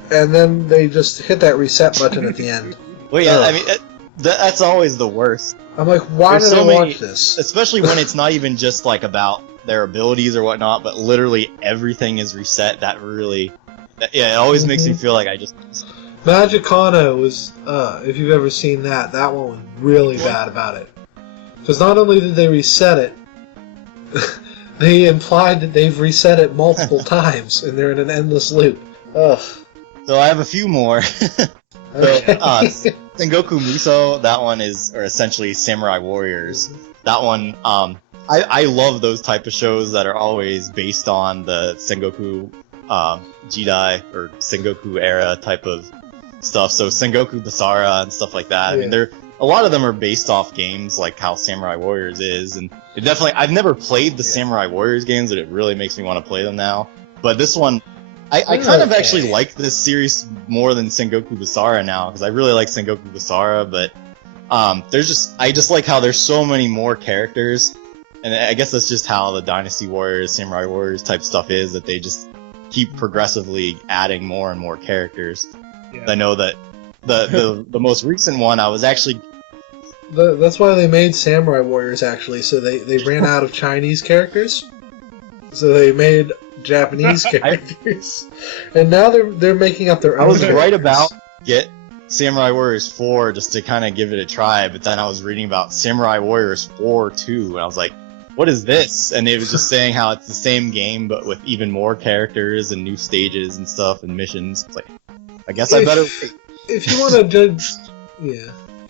and then they just hit that reset button at the end. Well, yeah, I mean, that's always the worst. I'm like, why did I watch this? Especially when it's not even just like about their abilities or whatnot, but literally everything is reset. It always makes me feel like I just... Magicano was, if you've ever seen that one was really bad about it. Because not only did they reset it, they implied that they've reset it multiple times, and they're in an endless loop. Ugh. So I have a few more. Okay. Sengoku Muso, that one are essentially samurai warriors. That one, I love those type of shows that are always based on the Sengoku Jidai or Sengoku era type of stuff. So Sengoku Basara and stuff like that. I mean, a lot of them are based off games like how Samurai Warriors is, and it definitely. I've never played the Samurai Warriors games, but it really makes me want to play them now. But this one, I kind of actually like this series more than Sengoku Basara now, because I really like Sengoku Basara, but I just like how there's so many more characters, and I guess that's just how the Dynasty Warriors, Samurai Warriors type stuff is, that they just keep progressively adding more and more characters. Yeah. I know that the most recent one, I was actually... That's why they made Samurai Warriors, actually, so they ran out of Chinese characters, so they made Japanese characters, and now they're making up their own. I was characters. right about get Samurai Warriors 4 just to kind of give it a try, but then I was reading about Samurai Warriors 4 2, and I was like, what is this? And it was just saying how it's the same game, but with even more characters and new stages and stuff and missions. It's like, I guess I better... If you want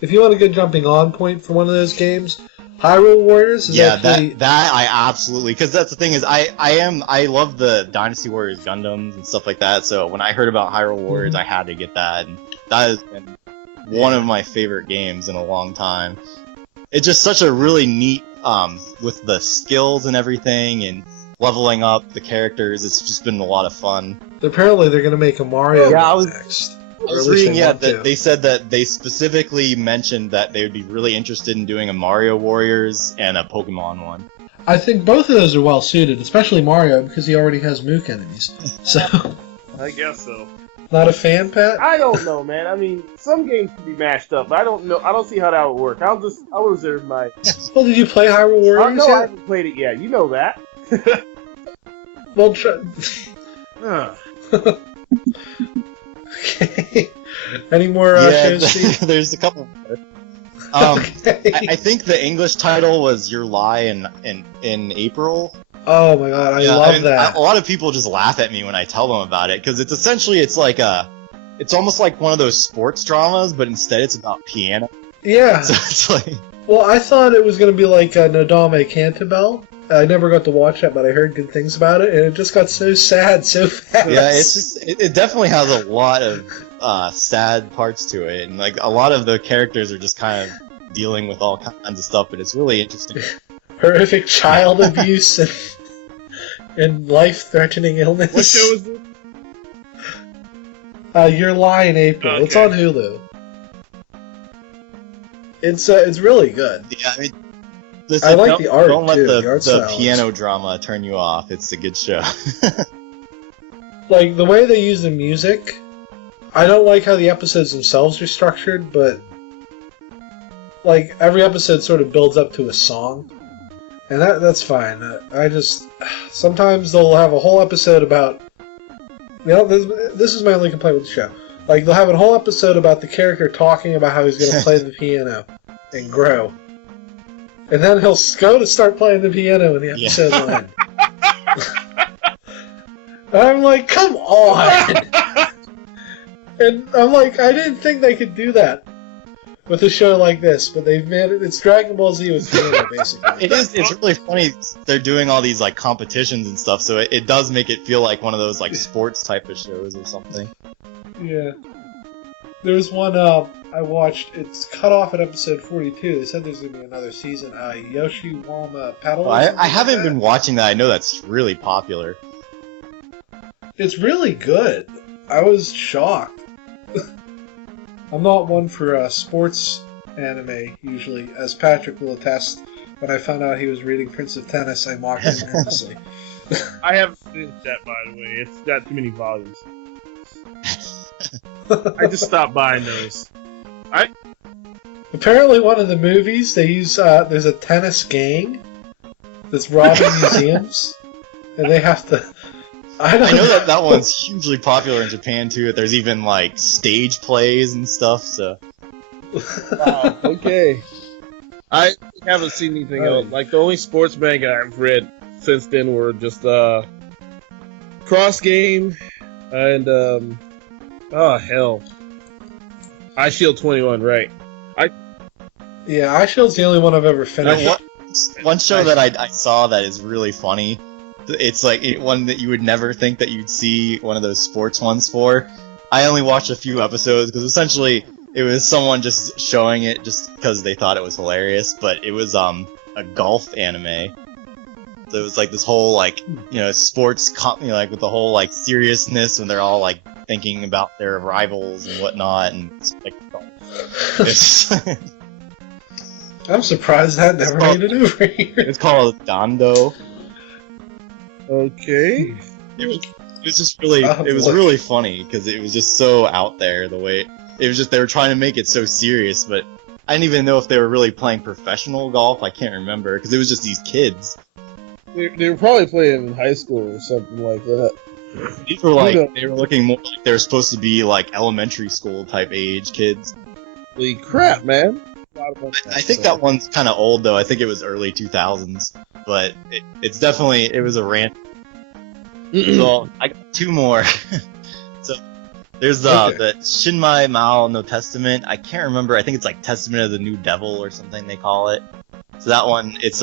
if you want a good jumping on point for one of those games, Hyrule Warriors is actually... that I absolutely... Because that's the thing is, I love the Dynasty Warriors Gundams and stuff like that, so when I heard about Hyrule Warriors, I had to get that, and that has been one of my favorite games in a long time. It's just such a really neat, with the skills and everything, and leveling up the characters, it's just been a lot of fun. Apparently they're going to make a Mario next. I was reading, that they said that they specifically mentioned that they would be really interested in doing a Mario Warriors and a Pokemon one. I think both of those are well suited, especially Mario, because he already has Mook enemies. So, I guess so. Not a fan, Pat? I don't know, man. I mean, some games can be mashed up, but I don't know. I don't see how that would work. I'll reserve my... Well, did you play Hyrule Warriors no, yet? I haven't played it yet. You know that. Well, Okay. Any more shows, Steve? There's a couple more. Okay. I think the English title was Your Lie in April. Oh my god, I love that. A lot of people just laugh at me when I tell them about it, because it's like it's almost like one of those sports dramas, but instead it's about piano. Yeah. So it's like... Well, I thought it was going to be like Nodame Cantabile. I never got to watch that, but I heard good things about it, and it just got so sad so fast. Yeah, it definitely has a lot of sad parts to it, and like a lot of the characters are just kind of dealing with all kinds of stuff, but it's really interesting. Horrific child abuse and life-threatening illness. What show is this? Your Lie in April. Okay. It's on Hulu. It's really good. Yeah, I mean, listen, I like the art, don't let too. the piano drama turn you off. It's a good show. Like, the way they use the music, I don't like how the episodes themselves are structured, but like, every episode sort of builds up to a song. And that's fine. Sometimes they'll have a whole episode about... this is my only complaint with the show. Like, they'll have a whole episode about the character talking about how he's going to play the piano and grow. And then he'll go to start playing the piano and the episode will end. And I'm like, come on! And I'm like, I didn't think they could do that with a show like this, but they've made it. It's Dragon Ball Z with piano, basically. It's really funny. They're doing all these like competitions and stuff, so it does make it feel like one of those like sports type of shows or something. Yeah. There was one I watched. It's cut off at episode 42. They said there's going to be another season. Yoshiwama Paddle. Well, I haven't been watching that. I know that's really popular. It's really good. I was shocked. I'm not one for sports anime, usually. As Patrick will attest, when I found out he was reading Prince of Tennis, I mocked him earnestly. I haven't finished that, by the way. It's got too many volumes. I just stopped buying those. Apparently, one of the movies, they use there's a tennis gang that's robbing museums, and they have to. I know that one's hugely popular in Japan too. There's even like stage plays and stuff. So. Wow. Okay. I haven't seen anything else. Like the only sports manga I've read since then were just Cross Game and oh hell, iShield 21, right? Yeah, iShield's the only one I've ever finished. One show that I saw that is really funny it's like one that you would never think that you'd see one of those sports ones for. I only watched a few episodes because essentially it was someone just showing it just because they thought it was hilarious, but it was a golf anime. So it was like this whole like sports like with the whole like seriousness when they're all like thinking about their rivals and whatnot, and it's like it's, I'm surprised that never made it over here. it's called Dando. Okay. It was just really it was really funny because it was just so out there the way it was just they were trying to make it so serious, but I didn't even know if they were really playing professional golf. I can't remember because it was just these kids. They were probably playing in high school or something like that. These were like they were looking more like they were supposed to be like elementary school type age kids. Holy crap, man! I think that one's kind of old though. I think it was early 2000s, but it's definitely it was a rant. So I got two more. So there's the Shinmai Mao no Testament. I can't remember. I think it's like Testament of the New Devil or something they call it. So that one, it's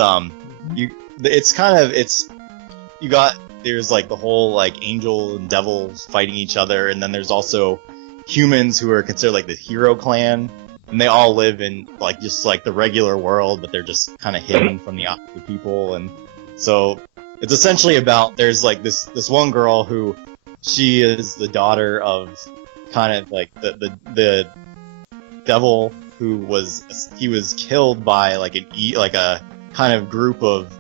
you got there's like the whole like angel and devils fighting each other, and then there's also humans who are considered like the hero clan, and they all live in like just like the regular world, but they're just kind of hidden from the people, and so it's essentially about there's like this one girl who she is the daughter of kind of like the devil who was killed by like a kind of group of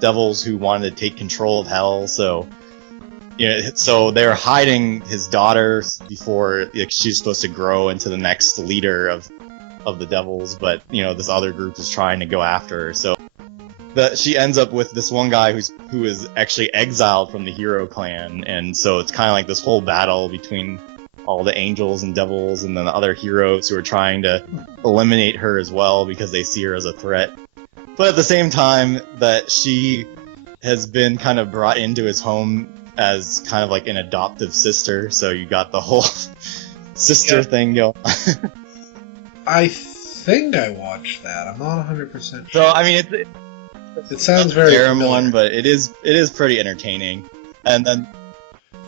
devils who wanted to take control of hell. So so they're hiding his daughter before she's supposed to grow into the next leader of the devils, but this other group is trying to go after her. So she ends up with this one guy who is actually exiled from the hero clan, and so it's kind of like this whole battle between all the angels and devils and then the other heroes who are trying to eliminate her as well because they see her as a threat. But at the same time that she has been kind of brought into his home as kind of like an adoptive sister, so you got the whole sister thing going. I think I watched that. I'm not 100% sure. So I mean, it sounds very familiar. One, but it is pretty entertaining. And then,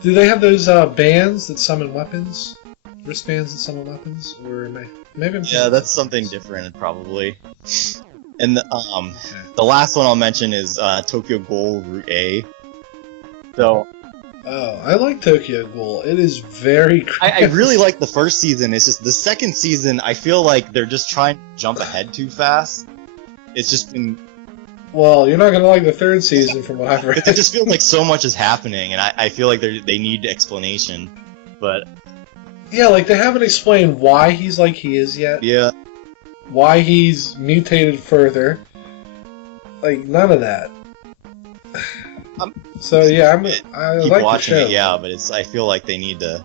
do they have those bands that summon weapons, wristbands that summon weapons, or maybe? That's something different, probably. And the last one I'll mention is Tokyo Ghoul Route A. So. Oh, I like Tokyo Ghoul. It is very. I really like the first season. It's just the second season. I feel like they're just trying to jump ahead too fast. It's just been. Well, you're not gonna like the third season, from what I've read. It just feels like so much is happening, and I feel like they need explanation. But yeah, like they haven't explained why he's like he is yet. Yeah. Why he's mutated further. Like none of that. So yeah, I keep like watching the show. it. Yeah, but I feel like they need to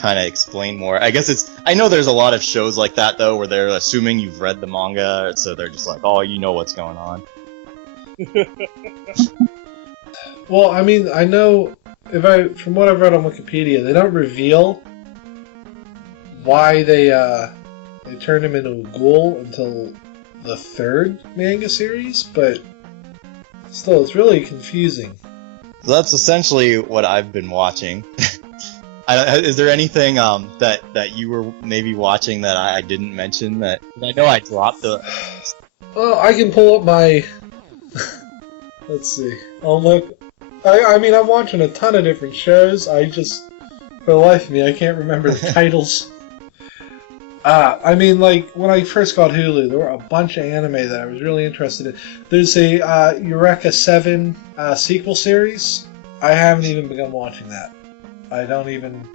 kind of explain more. I guess I know there's a lot of shows like that though, where they're assuming you've read the manga, so they're just like, oh, you know what's going on. Well, I mean, I know from what I've read on Wikipedia, they don't reveal why they turned him into a ghoul until the third manga series, but still, it's really confusing. So that's essentially what I've been watching. Is there anything that you were maybe watching that I didn't mention? That I know I dropped the. Well, I can pull up my. Let's see. I'll look. I mean, I'm watching a ton of different shows. I just, for the life of me, I can't remember the titles. I mean, like, when I first got Hulu, there were a bunch of anime that I was really interested in. There's a Eureka 7 sequel series. I haven't even begun watching that. I don't even...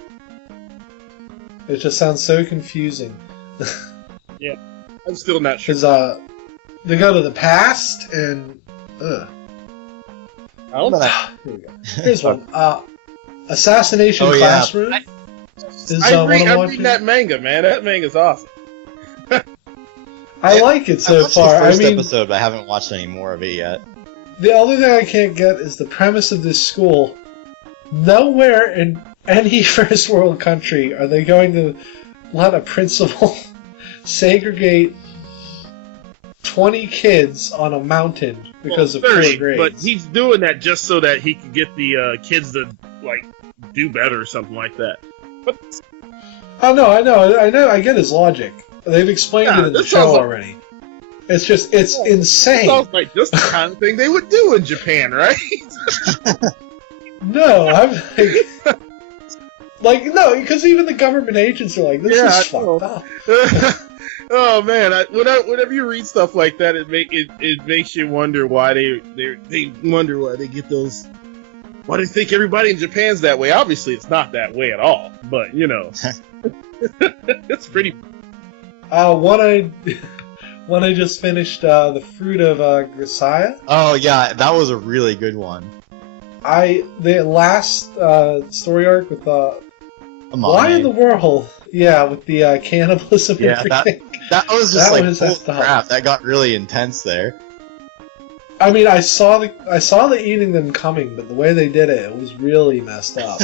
It just sounds so confusing. Yeah, I'm still not sure. Because they go to the past, and... I don't know. Here we go. Here's one. Assassination Classroom. I'm reading that manga, man. That manga's awesome. I like it so far. I watched the first episode, but I haven't watched any more of it yet. The only thing I can't get is the premise of this school. Nowhere in any first world country are they going to let a principal segregate 20 kids on a mountain because of 30, poor but grades. he's doing that just so that he can get the kids to like do better or something like that. But Oh no, I know, I get his logic. They've explained it in the this show sounds like- already. It's just, it's insane. sounds like just the kind of thing they would do in Japan, right? No, I'm like, no, because even the government agents are like, this Yeah, is I know. fucked up. Oh man, whenever you read stuff like that, it makes you wonder why they wonder why they get those. Why they think everybody in Japan's that way? Obviously, it's not that way at all. But you know, it's pretty. One I just finished, The Fruit of Grisaya. Oh yeah, that was a really good one. The last story arc with Amame. why in the world? Yeah, with the cannibalism Yeah, and everything. That was just That like was holy messed up. crap. That got really intense there. I mean, I saw the eating them coming, but the way they did it was really messed up.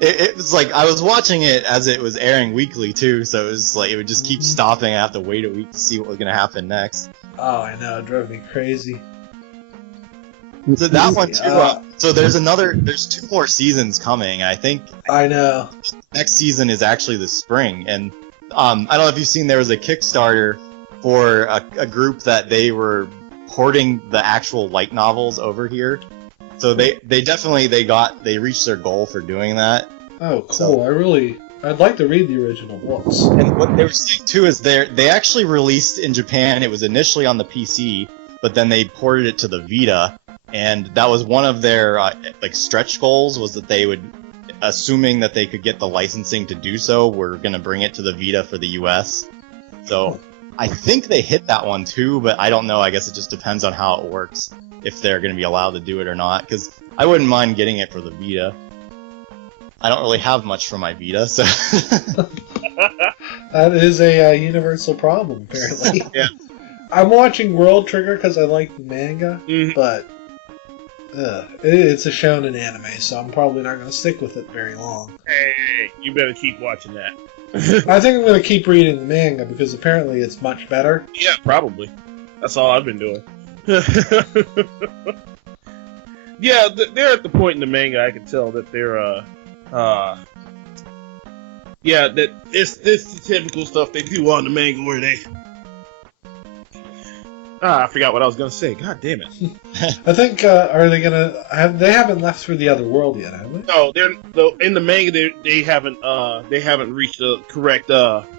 It was like I was watching it as it was airing weekly too, so it was like it would just keep stopping. I have to wait a week to see what was gonna happen next. Oh, I know, it drove me crazy. So that one too. So there's 2 more seasons coming. I think I know. next season is actually the spring, and I don't know if you've seen there was a Kickstarter for a group that they were porting the actual light novels over here. So they reached their goal for doing that. Oh, cool. So- I'd like to read the original books. And what they were saying too is they actually released in Japan. It was initially on the PC, but then they ported it to the Vita, and that was one of their like stretch goals was that they would, assuming that they could get the licensing to do so, were going to bring it to the Vita for the US. So I think they hit that one too, but I don't know. I guess it just depends on how it works, if they're going to be allowed to do it or not. Because I wouldn't mind getting it for the Vita. I don't really have much for my Vita, so. That is a universal problem, apparently. Yeah. I'm watching World Trigger because I like the manga, Mhm. but it's a shonen anime, so I'm probably not going to stick with it very long. Hey, you better keep watching that. I think I'm going to keep reading the manga because apparently it's much better. Yeah, probably. That's all I've been doing. Yeah, they're at the point in the manga I can tell that they're yeah, that it's the typical stuff they do on the manga where they. I forgot what I was gonna say. God damn it! I think are they going to have? They haven't left through the other world yet, have they? No, they're in the manga. They haven't reached the correct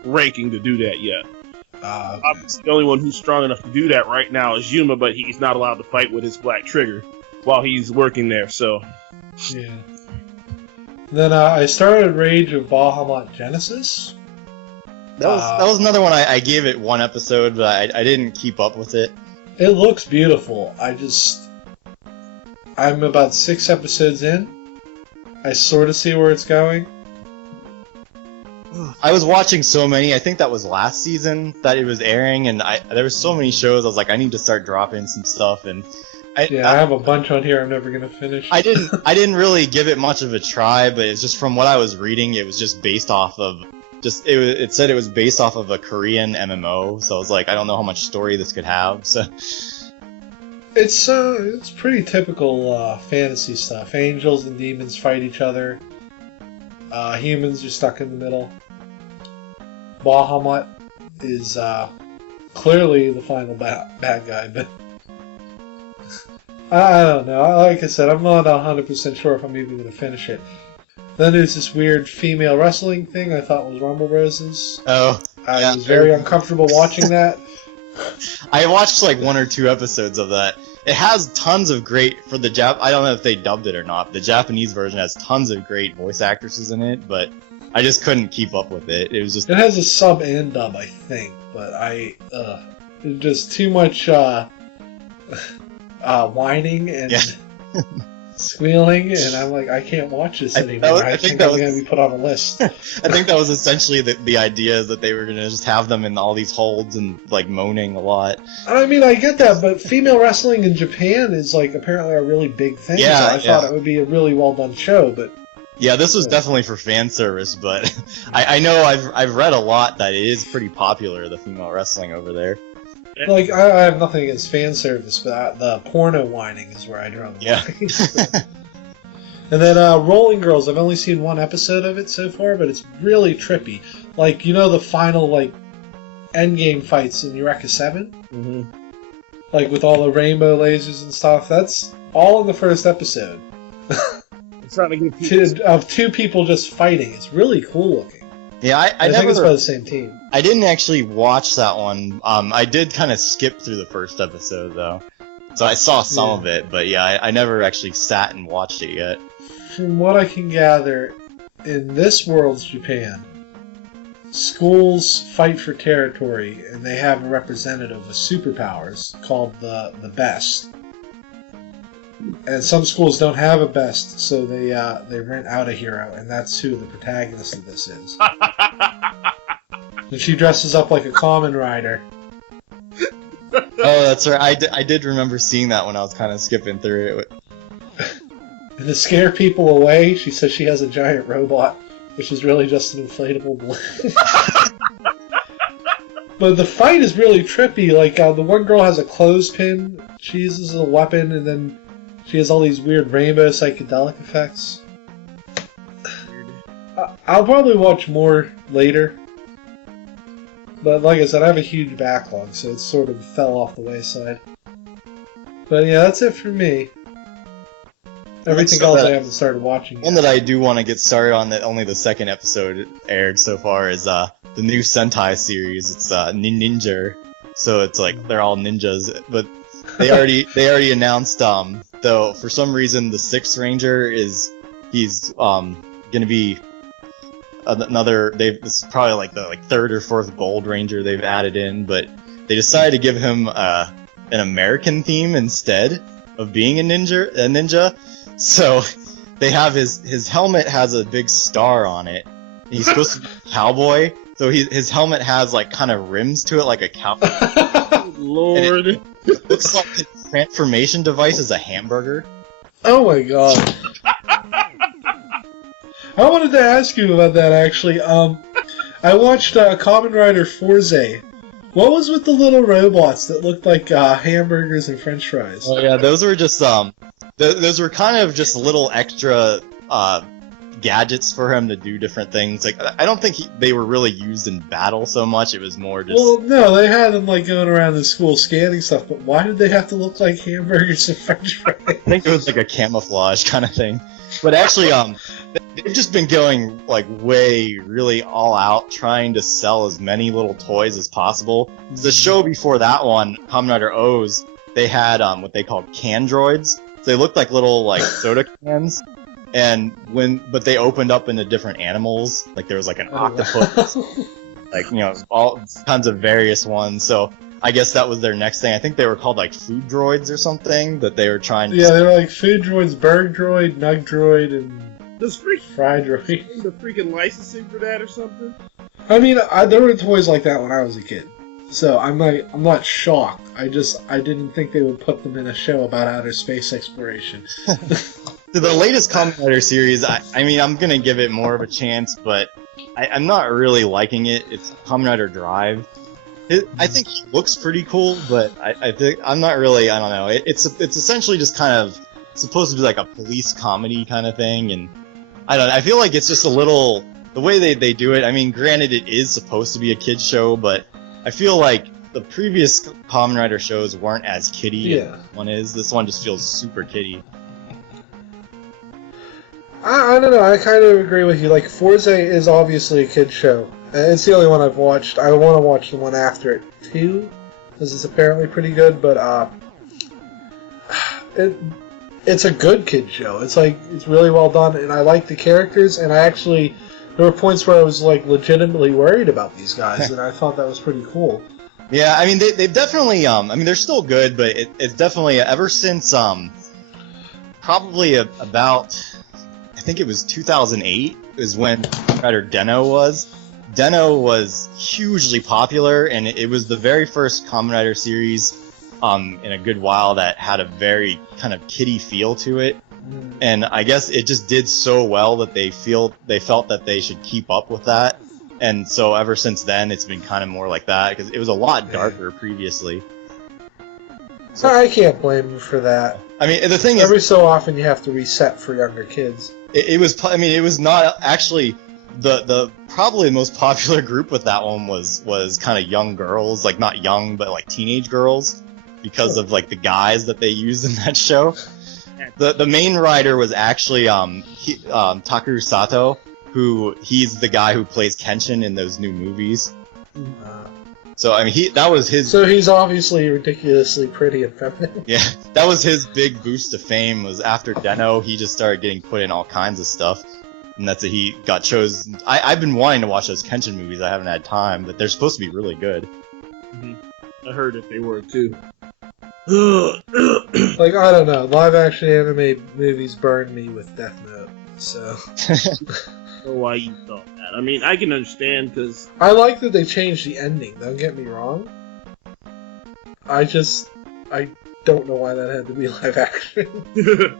ranking to do that yet. Okay. Obviously, the only one who's strong enough to do that right now is Yuma, but he's not allowed to fight with his black trigger while he's working there. So, Yeah. Then I started Rage of Bahamut Genesis. That was another one. I gave it 1 episode, but I didn't keep up with it. It looks beautiful. I'm about 6 episodes in. I sort of see where it's going. I was watching so many. I think that was last season that it was airing, and there were so many shows. I was like, I need to start dropping some stuff, and I have a bunch on here I'm never gonna finish. I didn't really give it much of a try, but it's just from what I was reading, it was just based off of it said it was based off of a Korean MMO, so I was like, I don't know how much story this could have. So It's pretty typical fantasy stuff. Angels and demons fight each other. Humans are stuck in the middle. Bahamut is clearly the final bad guy, but I don't know. Like I said, I'm not 100% sure if I'm even going to finish it. Then there's this weird female wrestling thing I thought was Rumble Roses. I was very uncomfortable watching that. I watched like 1 or 2 episodes of that. It has tons of great for the I don't know if they dubbed it or not. The Japanese version has tons of great voice actresses in it, but I just couldn't keep up with it. It was just It has a sub and dub, I think, but it's just too much whining and squealing, and I'm like, I can't watch this anymore. I think I'm going to be put on a list. I think that was essentially the idea, is that they were gonna just have them in all these holds and like moaning a lot. I mean, I get that, but female wrestling in Japan is like apparently a really big thing. Yeah, so I thought it would be a really well done show, but yeah, this was definitely for fan service, but I know I've read a lot that it is pretty popular, the female wrestling over there. Like, I have nothing against fan service, but the porno whining is where I draw the Yeah. line. And then Rolling Girls, I've only seen one episode of it so far, but it's really trippy. Like, you know the final, like, endgame fights in Eureka 7? Mm-hmm. Like, with all the rainbow lasers and stuff? That's all in the first episode. It's trying to get people. Of two people just fighting. It's really cool looking. Yeah, I think it's by the same team. I didn't actually watch that one. I did kind of skip through the first episode, though. So I saw some of it, but yeah, I never actually sat and watched it yet. From what I can gather, in this world's Japan, schools fight for territory, and they have a representative with superpowers called the best. And some schools don't have a best, so they rent out a hero, and that's who the protagonist of this is. And she dresses up like a common rider. Oh, that's right. I did remember seeing that when I was kind of skipping through it. And to scare people away, she says she has a giant robot, which is really just an inflatable balloon. But the fight is really trippy. Like, the one girl has a clothespin, she uses as a weapon, and then she has all these weird rainbow psychedelic effects. I'll probably watch more later. But like I said, I have a huge backlog, so it sort of fell off the wayside. But yeah, that's it for me. Everything else I haven't started watching yet. One that I do want to get started on that only the second episode aired so far is the new Sentai series. It's Ninja. So it's like they're all ninjas, but they already announced though for some reason the Sixth Ranger he's gonna be another. This is probably like the third or fourth Gold Ranger they've added in, but they decided to give him an American theme instead of being a ninja. So they have his helmet has a big star on it. He's supposed to be a cowboy, so his helmet has like kind of rims to it like a cowboy. Lord. It looks like his transformation device is a hamburger. Oh my god. I wanted to ask you about that actually. I watched Kamen Rider Forze. What was with the little robots that looked like hamburgers and french fries? Oh yeah, those were just those were kind of just little extra gadgets for him to do different things. Like I don't think they were really used in battle so much. It was more just. Well, no, they had them like going around the school scanning stuff. But why did they have to look like hamburgers and french fries? I think it was like a camouflage kind of thing. But actually, they've just been going like really all out, trying to sell as many little toys as possible. The show before that one, Kamen Rider O's, they had what they called can droids. So they looked like little like soda cans, but they opened up into different animals. Like there was like an octopus, like all kinds of various ones. So I guess that was their next thing. I think they were called like food droids or something that they were trying to. Yeah, they were like food droids, Berg droid, Nug droid, and fry droid. The freaking licensing for that or something? I mean, there were toys like that when I was a kid, so I'm not shocked. I didn't think they would put them in a show about outer space exploration. To the latest Kamen Rider series, I mean, I'm gonna give it more of a chance, but I'm not really liking it. It's Kamen Rider Drive. I think he looks pretty cool, but I think I'm not really. I don't know. It's essentially just kind of supposed to be like a police comedy kind of thing, and I don't know. I feel like it's just a little the way they do it. I mean, granted, it is supposed to be a kids show, but I feel like the previous Kamen Rider shows weren't as kiddie as this one is. This one just feels super kiddie. I don't know. I kind of agree with you. Like, Forze is obviously a kid's show. It's the only one I've watched. I want to watch the one after it, too, because it's apparently pretty good, but it's a good kid's show. It's really well done, and I like the characters, and there were points where I was, like, legitimately worried about these guys, and I thought that was pretty cool. Yeah, I mean, they've definitely, I mean, they're still good, but it's definitely, ever since, probably about, I think it was 2008, is when Rider Den-O was. Den-O was hugely popular, and it was the very first Kamen Rider series in a good while that had a very kind of kiddie feel to it. And I guess it just did so well that they felt that they should keep up with that. And so ever since then, it's been kind of more like that, because it was a lot darker previously. So I can't blame him for that. I mean, the thing is, every so often you have to reset for younger kids. It was. I mean, it was not actually the probably the most popular group with that one was kind of young girls, like not young but like teenage girls, because of like the guys that they used in that show. The main writer was actually Takeru Sato, he's the guy who plays Kenshin in those new movies. So I mean, that was his. So he's obviously ridiculously pretty and feminine. Yeah, that was his big boost to fame. Was after Deno, he just started getting put in all kinds of stuff, and that's it. He got chosen. I've been wanting to watch those Kenshin movies. I haven't had time, but they're supposed to be really good. Mm-hmm. I heard that they were too. Like, I don't know, live action anime movies burned me with Death Note. So. Or why you thought that. I mean, I can understand, because... I like that they changed the ending, don't get me wrong. I don't know why that had to be live action.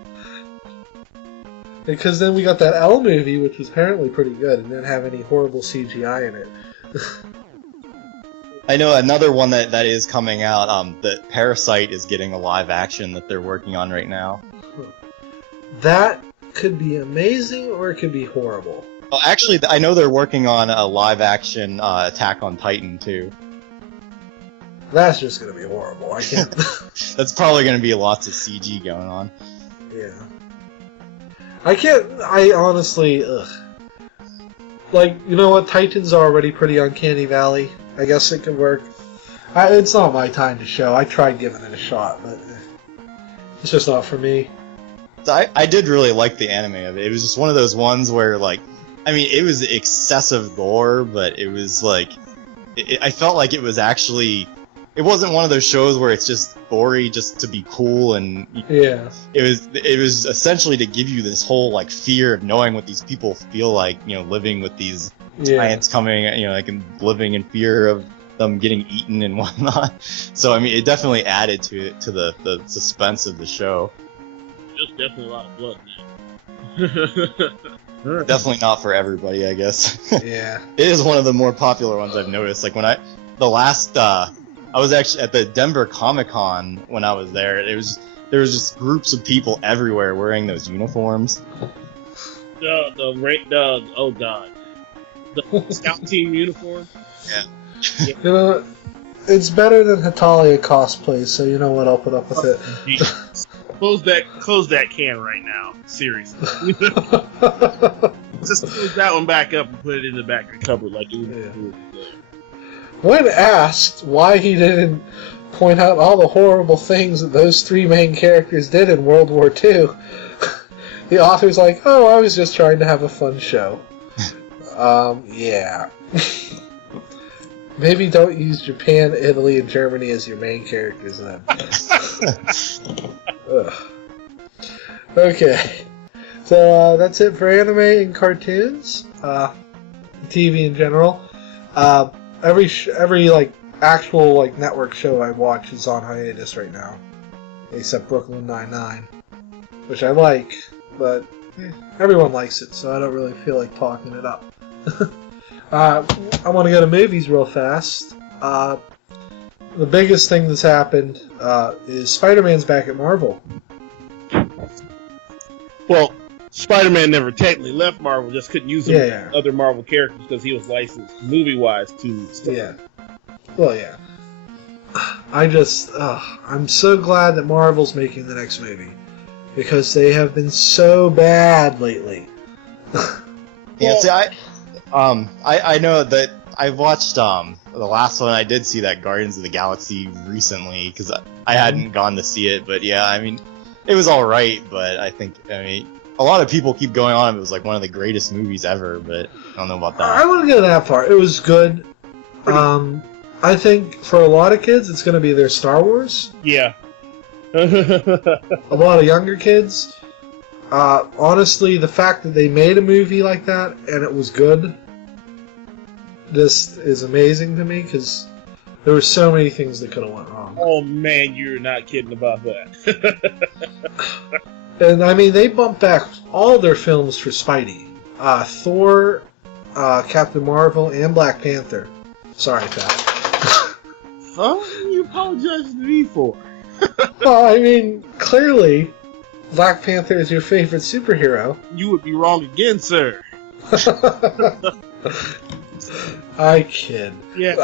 Because then we got that L movie, which was apparently pretty good, and didn't have any horrible CGI in it. I know another one that is coming out, that Parasite is getting a live action that they're working on right now. That could be amazing, or it could be horrible. Well, actually, I know they're working on a live-action Attack on Titan, too. That's just going to be horrible. I can't... That's probably going to be lots of CG going on. Yeah. I honestly... Ugh. Like, you know what? Titans are already pretty Uncanny Valley. I guess it could work. It's not my time to show. I tried giving it a shot, but... it's just not for me. I did really like the anime of it. It was just one of those ones where, like... I mean, it was excessive gore, but it was like... I felt like it was actually... It wasn't one of those shows where it's just gory just to be cool, and... Yeah. It was essentially to give you this whole, like, fear of knowing what these people feel like, you know, living with these giants coming, you know, like, and living in fear of them getting eaten and whatnot. So, I mean, it definitely added to the suspense of the show. There's definitely a lot of blood in it. Definitely not for everybody, I guess. Yeah. It is one of the more popular ones I've noticed. Like, I was actually at the Denver Comic-Con when I was there. There was just groups of people everywhere wearing those uniforms. Oh god. The scout team uniform? Yeah. You know, it's better than Hatalia cosplay, so you know what, I'll put up with it. Jesus. Close that can right now. Seriously. Just close that one back up and put it in the back of the cupboard like you would. When asked why he didn't point out all the horrible things that those three main characters did in World War II, the author's like, oh, I was just trying to have a fun show. Yeah. Maybe don't use Japan, Italy, and Germany as your main characters then. Okay. So that's it for anime and cartoons. TV in general. Every like actual like network show I watch is on hiatus right now, except Brooklyn Nine-Nine, which I like, but everyone likes it, so I don't really feel like talking it up. I want to go to movies real fast. The biggest thing that's happened is Spider-Man's back at Marvel. Well, Spider-Man never technically left Marvel, just couldn't use him with other Marvel characters because he was licensed movie-wise to stuff. Yeah. Well, yeah. I'm so glad that Marvel's making the next movie, because they have been so bad lately. Yeah, see, I know that I watched the last one. I did see that Guardians of the Galaxy recently because I hadn't gone to see it, but yeah, I mean, it was all right. But I mean, a lot of people keep going on. It was like one of the greatest movies ever, but I don't know about that. I wouldn't go that far. It was good. I think for a lot of kids, it's going to be their Star Wars. Yeah. A lot of younger kids. Honestly, the fact that they made a movie like that and it was good, this is amazing to me, because there were so many things that could have went wrong. Oh man, you're not kidding about that. And I mean, they bumped back all their films for Spidey. Thor Captain Marvel and Black Panther. Sorry, Pat. Huh? What are you apologizing to me for? Well, I mean, clearly, Black Panther is your favorite superhero. You would be wrong again, sir. I kid. Yeah.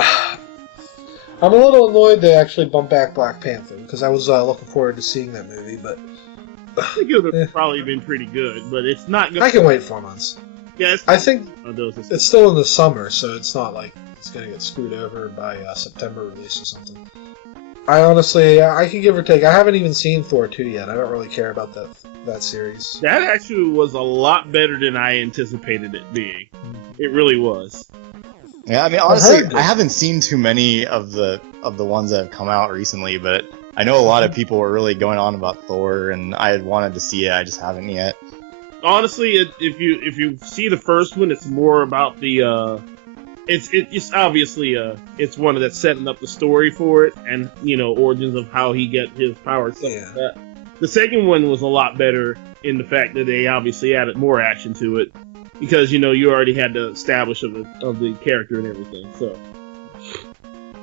I'm a little annoyed they actually bumped back Black Panther, because I was looking forward to seeing that movie, but... I think it would have probably been pretty good, but it's not going I can wait 4 months. Yeah, I think those it's still in the summer, so it's not like it's going to get screwed over by September release or something. I honestly, I can give or take. I haven't even seen Thor 2 yet. I don't really care about that series. That actually was a lot better than I anticipated it being. It really was. Yeah, I mean, honestly, I haven't seen too many of the ones that have come out recently, but I know a lot of people were really going on about Thor, and I had wanted to see it. I just haven't yet. Honestly, if you see the first one, it's more about the it's obviously it's one that's setting up the story for it, and origins of how he get his power. Yeah. Like that. The second one was a lot better in the fact that they obviously added more action to it, because you already had the establish of the character and everything. So.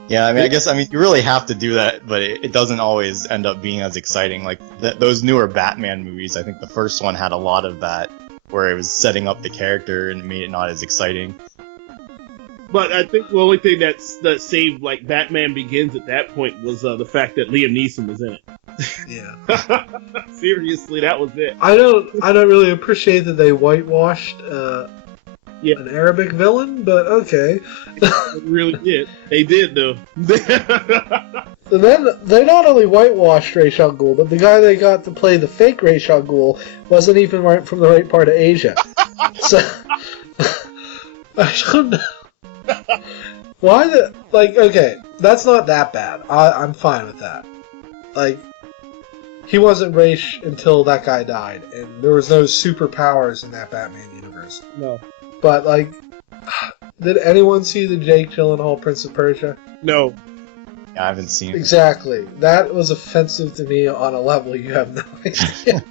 Yeah, I mean, you really have to do that, but it doesn't always end up being as exciting. Like, those newer Batman movies, I think the first one had a lot of that, where it was setting up the character and made it not as exciting. But I think the only thing that saved, like, Batman Begins at that point was the fact that Liam Neeson was in it. Yeah. Seriously, that was it. I don't really appreciate that they whitewashed an Arabic villain, but okay. They really did. They did, though. And then they not only whitewashed Ra's al Ghul, but the guy they got to play the fake Ra's al Ghul wasn't even right from the right part of Asia. So I don't know. Why okay, that's not that bad. I'm fine with that. Like, he wasn't Ra's until that guy died, and there was no superpowers in that Batman universe. No. But, like, did anyone see the Jake Gyllenhaal Prince of Persia? No. Yeah, I haven't seen it. Exactly. That was offensive to me on a level you have no idea.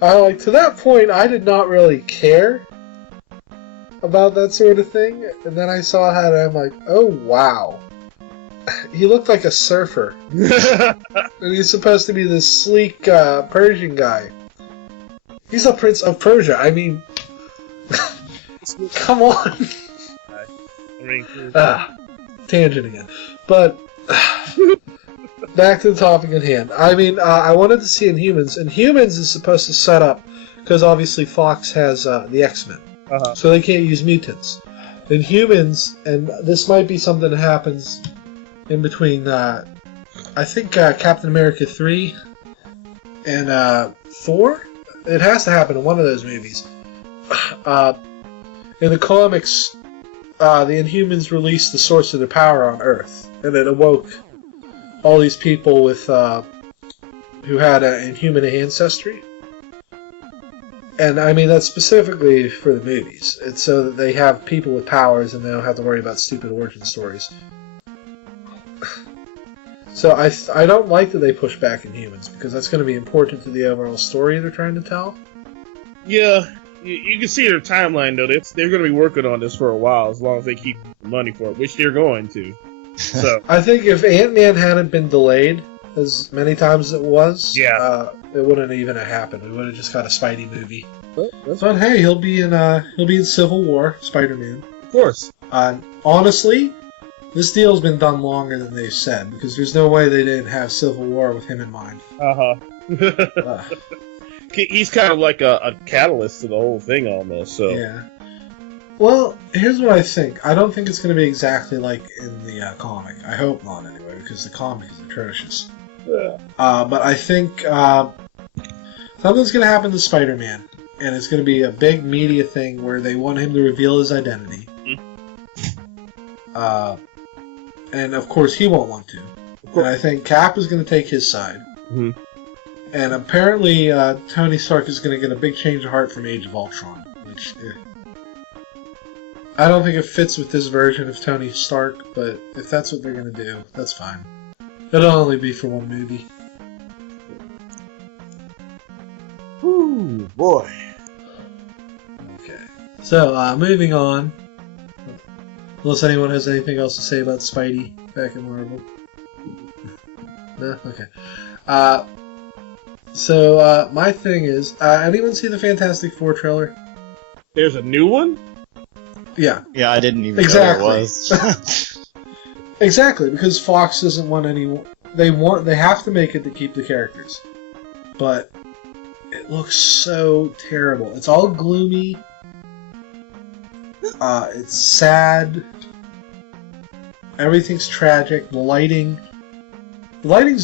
To that point, I did not really care about that sort of thing. And then I saw it, and I'm like, oh, wow. He looked like a surfer. And he's supposed to be this sleek Persian guy. He's a Prince of Persia. I mean... Come on! Tangent again. But, back to the topic at hand. I mean, I wanted to see Inhumans. Inhumans is supposed to set up, because obviously Fox has the X-Men. Uh-huh. So they can't use mutants. Inhumans, and this might be something that happens in between, I think, Captain America 3 and Thor? It has to happen in one of those movies. In the comics, the Inhumans released the source of their power on Earth, and it awoke all these people with who had an Inhuman ancestry. And I mean, that's specifically for the movies. It's so that they have people with powers and they don't have to worry about stupid origin stories. So I don't like that they push back Inhumans, because that's going to be important to the overall story they're trying to tell. Yeah. You can see their timeline, though. They're going to be working on this for a while, as long as they keep money for it, which they're going to. So I think if Ant-Man hadn't been delayed as many times as it was, it wouldn't even have happened. We would have just got a Spidey movie. But hey, he'll be in Civil War, Spider-Man. Of course. Honestly, this deal's been done longer than they said, because there's no way they didn't have Civil War with him in mind. Uh-huh. He's kind of like a catalyst to the whole thing almost, so... Yeah. Well, here's what I think. I don't think it's going to be exactly like in the comic. I hope not, anyway, because the comic is atrocious. Yeah. But I think something's going to happen to Spider-Man, and it's going to be a big media thing where they want him to reveal his identity. Mm-hmm. And, of course, he won't want to. And I think Cap is going to take his side. Mm-hmm. And apparently, Tony Stark is going to get a big change of heart from Age of Ultron, which I don't think it fits with this version of Tony Stark, but if that's what they're going to do, that's fine. It'll only be for one movie. Ooh, boy. Okay. So, moving on. Unless anyone has anything else to say about Spidey back in Marvel. No? Okay. So my thing is, anyone see the Fantastic Four trailer? There's a new one? Yeah. Yeah, I didn't even Exactly. know there was. Exactly, because Fox doesn't want any. They have to make it to keep the characters, but it looks so terrible. It's all gloomy. It's sad. Everything's tragic. The lighting's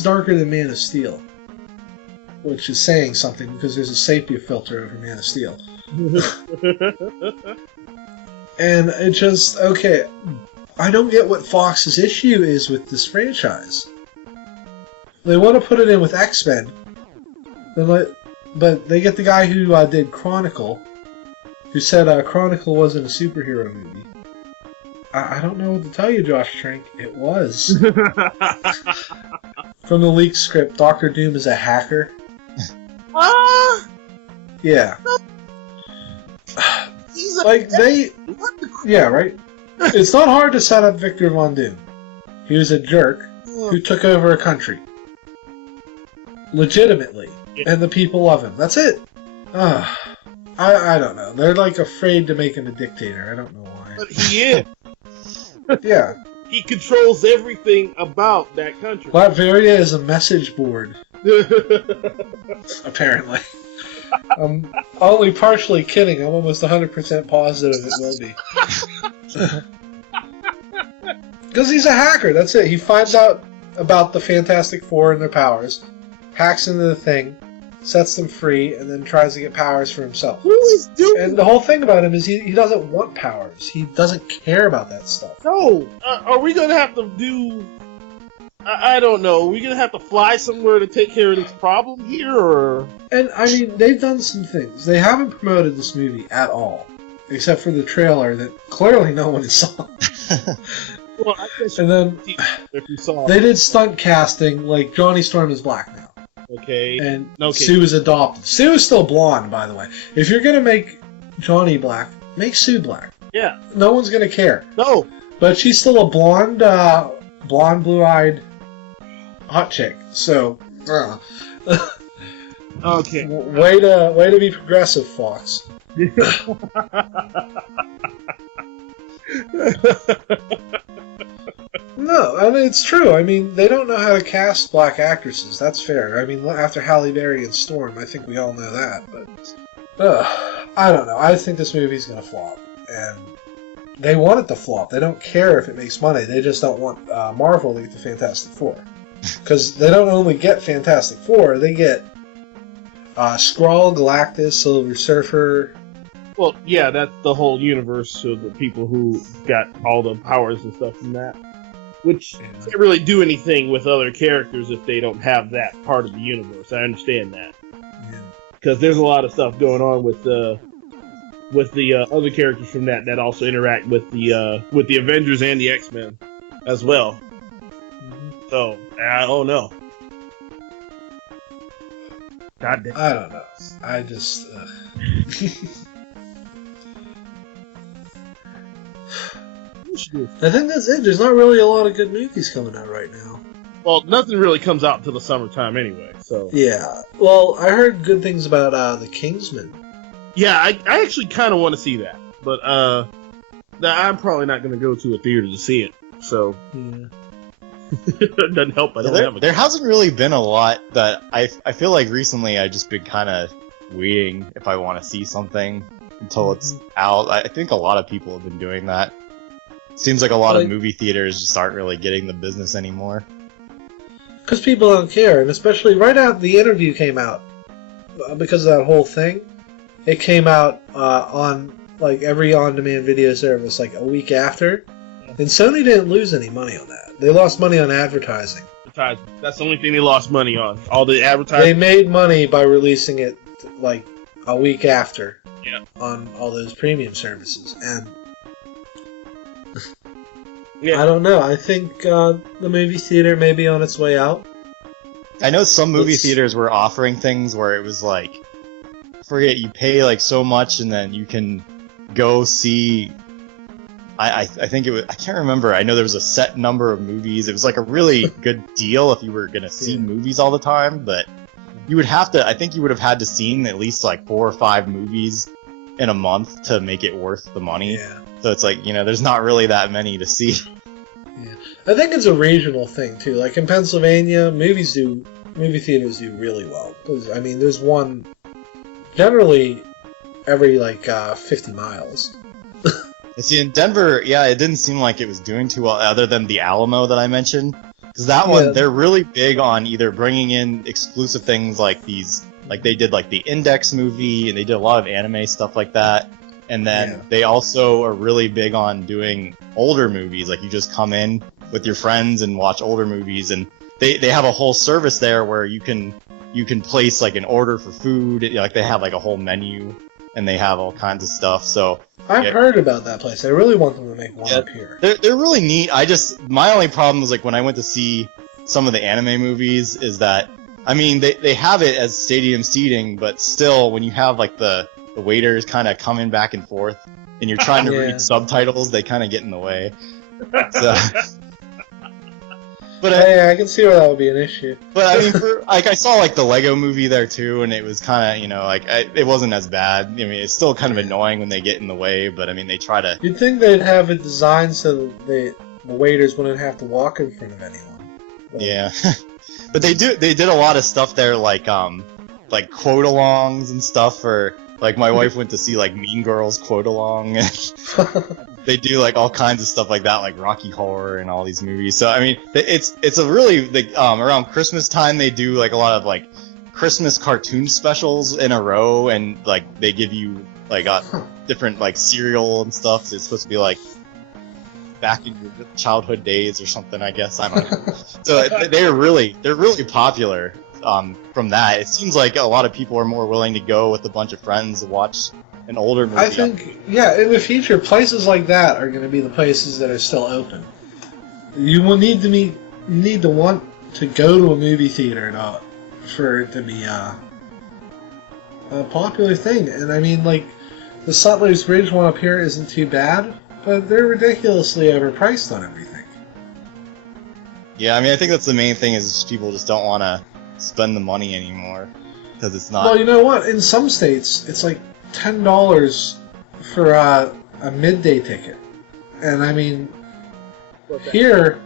darker than Man of Steel, which is saying something because there's a sepia filter over Man of Steel. And it just, okay, I don't get what Fox's issue is with this franchise. They want to put it in with X-Men, but they get the guy who did Chronicle, who said Chronicle wasn't a superhero movie. I don't know what to tell you, Josh Trank. It was. From the leaked script, Dr. Doom is a hacker. Yeah. Yeah, right? It's not hard to set up Victor Von Doom. He was a jerk who took over a country. Legitimately. And the people love him. That's it. I don't know. They're like afraid to make him a dictator. I don't know why. But he is. Yeah. He controls everything about that country. Latveria is a message board. Apparently. I'm only partially kidding. I'm almost 100% positive it will be. Because he's a hacker, that's it. He finds out about the Fantastic Four and their powers, hacks into the thing, sets them free, and then tries to get powers for himself. Who is doing? And the whole thing about him is he doesn't want powers. He doesn't care about that stuff. No! Are we gonna have to do... I don't know. Are we gonna have to fly somewhere to take care of this problem here, or...? And, I mean, they've done some things. They haven't promoted this movie at all. Except for the trailer that clearly no one saw. Well, I guess And then if you saw they did stunt casting, like Johnny Storm is black now. Okay. And Okay. Sue is adopted. Sue is still blonde, by the way. If you're gonna make Johnny black, make Sue black. Yeah. No one's gonna care. No. But she's still a blonde, blue-eyed hot chick. So, Okay. way to be progressive, Fox. No, I mean, it's true. I mean, they don't know how to cast black actresses. That's fair. I mean, after Halle Berry and Storm, I think we all know that. But I don't know. I think this movie's going to flop. And they want it to flop. They don't care if it makes money. They just don't want Marvel to get the Fantastic Four. Because they don't only get Fantastic Four, they get Skrull, Galactus, Silver Surfer. Well, yeah, that's the whole universe of the people who got all the powers and stuff from that. Which can't really do anything with other characters if they don't have that part of the universe. I understand that. Because there's a lot of stuff going on with the other characters from that also interact with the Avengers and the X-Men as well. So, I don't know. God damn. I don't know. I just... I think that's it. There's not really a lot of good movies coming out right now. Well, nothing really comes out until the summertime anyway, so... Yeah. Well, I heard good things about The Kingsman. Yeah, I actually kind of want to see that. But, I'm probably not going to go to a theater to see it, so... Yeah. It doesn't help. I don't have a... There hasn't really been a lot that I feel like recently I've just been kind of waiting if I want to see something until it's out. I think a lot of people have been doing that. Seems like a lot of movie theaters just aren't really getting the business anymore. Because people don't care, and especially right after the interview came out, because of that whole thing, it came out on like every on-demand video service like a week after, and Sony didn't lose any money on that. They lost money on advertising. That's the only thing they lost money on. All the advertising. They made money by releasing it like a week after on all those premium services, and yeah. I don't know. I think the movie theater may be on its way out. I know some movie theaters were offering things where it was like, you pay like so much and then you can go see I think it was, I can't remember. I know there was a set number of movies. It was like a really good deal if you were gonna see movies all the time, but you would have to. I think you would have had to seen at least like 4 or 5 movies in a month to make it worth the money. Yeah. So it's like, there's not really that many to see. Yeah. I think it's a regional thing too. Like in Pennsylvania, movie theaters do really well. I mean, there's one generally every 50 miles. See, in Denver, it didn't seem like it was doing too well, other than the Alamo that I mentioned. Because that one, they're really big on either bringing in exclusive things like these, like they did like the Index movie, and they did a lot of anime stuff like that. And then they also are really big on doing older movies. Like you just come in with your friends and watch older movies, and they have a whole service there where you can place like an order for food. Like they have like a whole menu, and they have all kinds of stuff. So I've heard about that place. I really want them to make one up here. They're really neat. My only problem was like when I went to see some of the anime movies is that, I mean, they have it as stadium seating, but still when you have like the waiters kind of coming back and forth and you're trying to read subtitles, they kind of get in the way. So, but I can see where that would be an issue. But I mean, I saw like the Lego movie there too, and it was kind of, it wasn't as bad. I mean, it's still kind of annoying when they get in the way, but I mean, they try to. You'd think they'd have it designed so the waiters wouldn't have to walk in front of anyone. But... Yeah, but they did a lot of stuff there, like quote-alongs and stuff for. Like, my wife went to see, like, Mean Girls quote-along, and they do, like, all kinds of stuff like that, like Rocky Horror and all these movies. So, I mean, it's a really, around Christmas time, they do, like, a lot of, like, Christmas cartoon specials in a row, and, like, they give you, like, different, like, cereal and stuff. So it's supposed to be, like, back in your childhood days or something, I guess. I don't know. So, they're really popular. From that, it seems like a lot of people are more willing to go with a bunch of friends to watch an older movie. I think, in the future, places like that are going to be the places that are still open. You will need to want to go to a movie theater for it to be a popular thing. And I mean, like, the Sutler's Bridge one up here isn't too bad, but they're ridiculously overpriced on everything. Yeah, I mean, I think that's the main thing is people just don't want to spend the money anymore because it's not. Well, you know what? In some states, it's like $10 for a midday ticket, and I mean, here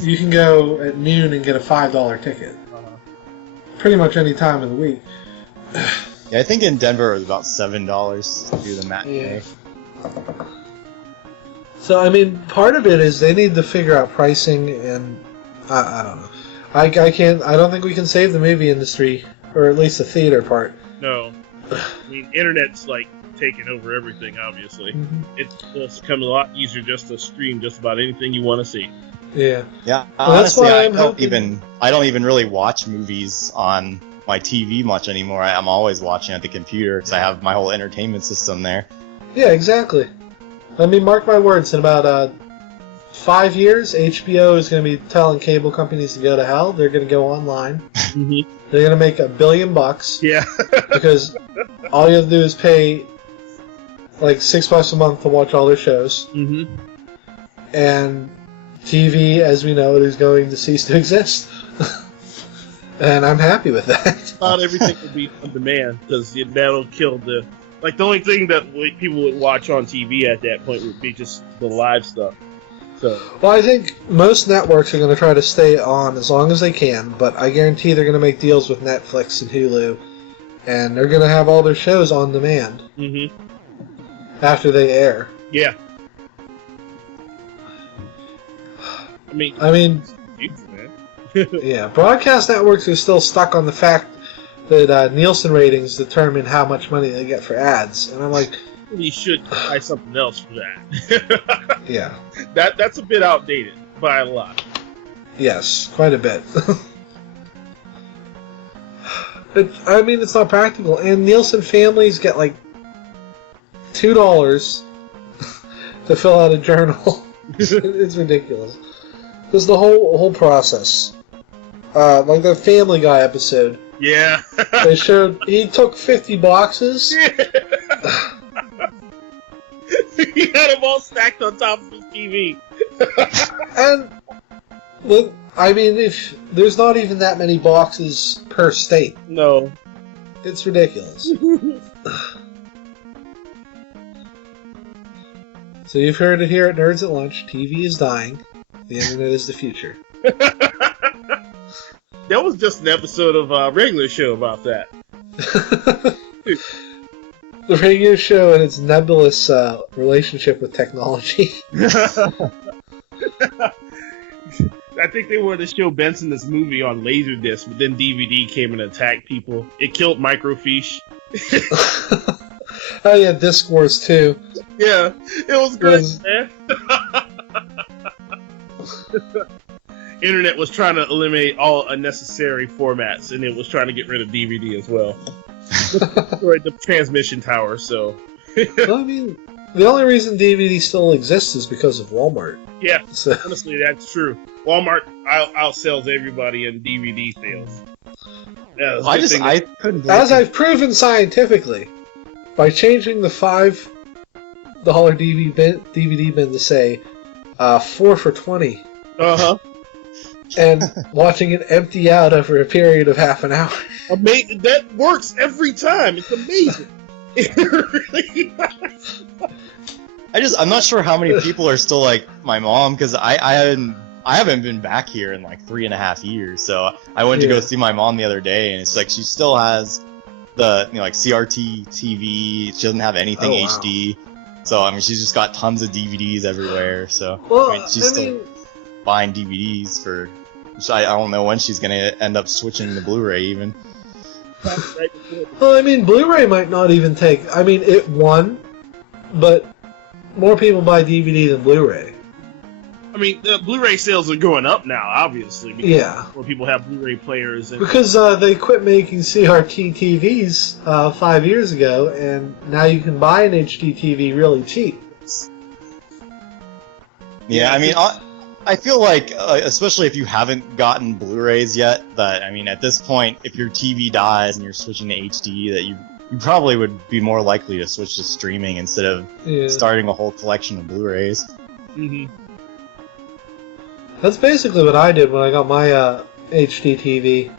you can go at noon and get a $5 ticket, pretty much any time of the week. Yeah, I think in Denver it was about $7 to do the matinee. Yeah. So I mean, part of it is they need to figure out pricing, and I don't know. I don't think we can save the movie industry, or at least the theater part. No. I mean, internet's, like, taking over everything, obviously. Mm-hmm. It's become a lot easier just to stream just about anything you want to see. Yeah. Yeah, well, honestly, that's why I don't even really watch movies on my TV much anymore. I'm always watching at the computer, because I have my whole entertainment system there. Yeah, exactly. I mean, mark my words, in about 5 years, HBO is going to be telling cable companies to go to hell. They're going to go online. Mm-hmm. They're going to make $1 billion. Yeah. Because all you have to do is pay like $6 a month to watch all their shows. Mm-hmm. And TV, as we know it, is going to cease to exist. And I'm happy with that. Not everything will be on demand, because that'll kill the... Like, the only thing that people would watch on TV at that point would be just the live stuff. So. Well, I think most networks are going to try to stay on as long as they can, but I guarantee they're going to make deals with Netflix and Hulu, and they're going to have all their shows on demand after they air. Yeah. I mean, yeah, broadcast networks are still stuck on the fact that Nielsen ratings determine how much money they get for ads, and I'm like, you should try something else for that. Yeah. That's a bit outdated by a lot. Yes, quite a bit. I mean, it's not practical. And Nielsen families get like $2 to fill out a journal. It's ridiculous. This is the whole process. Like the Family Guy episode. Yeah. They showed he took 50 boxes. He had them all stacked on top of his TV. And look, I mean, if there's not even that many boxes per state, No. it's ridiculous. So you've heard it here at Nerds at Lunch. TV is dying. The internet is the future. There was just an episode of a regular show about that. The radio show and its nebulous relationship with technology. I think they wanted to show Benson this movie on Laserdisc, but then DVD came and attacked people. It killed microfiche. Oh yeah, Disc Wars 2. Yeah, it was good, man. Internet was trying to eliminate all unnecessary formats, and it was trying to get rid of DVD as well. Destroyed the transmission tower, so... Well, I mean, the only reason DVD still exists is because of Walmart. Yeah, So, honestly, that's true. Walmart outsells everybody in DVD sales. Yeah, that's a good thing. I couldn't believe as I've proven scientifically, by changing the $5 DVD bin to say 4 for $20, Uh-huh. and watching it empty out over a period of half an hour. That works every time. It's amazing. It really does. I'm not sure how many people are still like my mom, because I haven't been back here in like 3.5 years. So I went to go see my mom the other day, and it's like she still has the like CRT TV. She doesn't have anything HD. So I mean, she's just got tons of DVDs everywhere. So Well, I mean, she's still buying DVDs for. So I don't know when she's gonna end up switching to Blu-ray even. Well, I mean, Blu-ray might not even take... I mean, it won, but more people buy DVD than Blu-ray. I mean, the Blu-ray sales are going up now, obviously. Yeah. More people have Blu-ray players. And Because they quit making CRT TVs 5 years ago, and now you can buy an HD TV really cheap. Yeah, I mean, I feel like, especially if you haven't gotten Blu-rays yet, that, I mean, at this point, if your TV dies and you're switching to HD, that you probably would be more likely to switch to streaming instead of starting a whole collection of Blu-rays. Mm-hmm. That's basically what I did when I got my HD TV.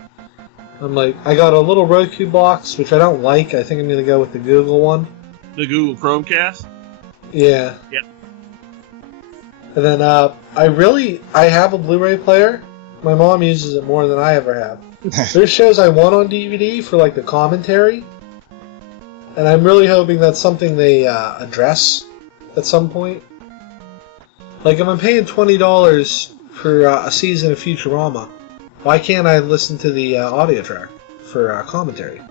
I'm like, I got a little Roku box, which I don't like. I think I'm going to go with the Google one. The Google Chromecast? Yeah. Yep. And then I have a Blu-ray player. My mom uses it more than I ever have. There's shows I want on DVD for like the commentary, and I'm really hoping that's something they address at some point. Like if I'm paying $20 for a season of Futurama, why can't I listen to the audio track for commentary?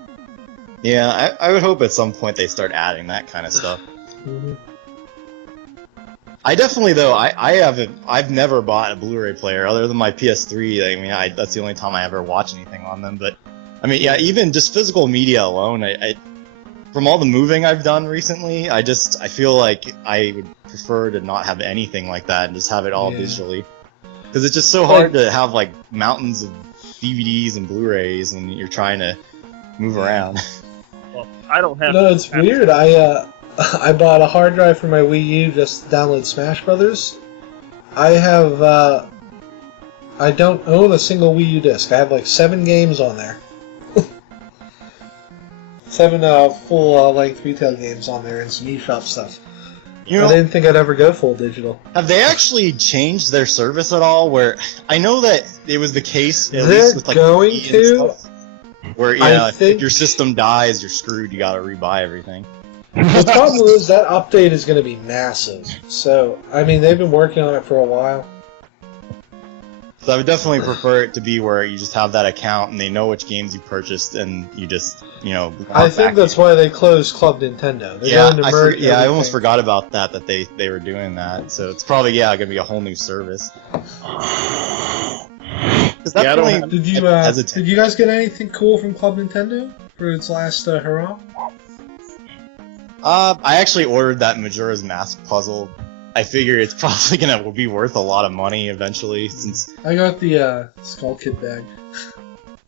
Yeah, I would hope at some point they start adding that kind of stuff. Mm-hmm. I definitely, though, I've never bought a Blu-ray player other than my PS3. I mean, that's the only time I ever watch anything on them. But I mean, yeah, even just physical media alone, I from all the moving I've done recently, I feel like I would prefer to not have anything like that and just have it all digitally, because it's just so hard to have like mountains of DVDs and Blu-rays when you're trying to move around. Well, I don't have... No, it's weird. I bought a hard drive for my Wii U just to download Smash Brothers. I don't own a single Wii U disc. I have like 7 games on there. 7 full-length retail games on there and some eShop stuff. You know, I didn't think I'd ever go full digital. Have they actually changed their service at all? Where I know that it was the case, at They're least with like going Wii and to. stuff, where if your system dies, you're screwed. You got to rebuy everything. The problem is that update is going to be massive. So, I mean, they've been working on it for a while. So I would definitely prefer it to be where you just have that account and they know which games you purchased and you just, I think that's why they closed Club Nintendo. They're going to merge I almost forgot about that they were doing that. So it's probably, going to be a whole new service. Did you guys get anything cool from Club Nintendo for its last hurrah? I actually ordered that Majora's Mask puzzle. I figure it's probably gonna be worth a lot of money eventually, since I got the Skull Kid bag.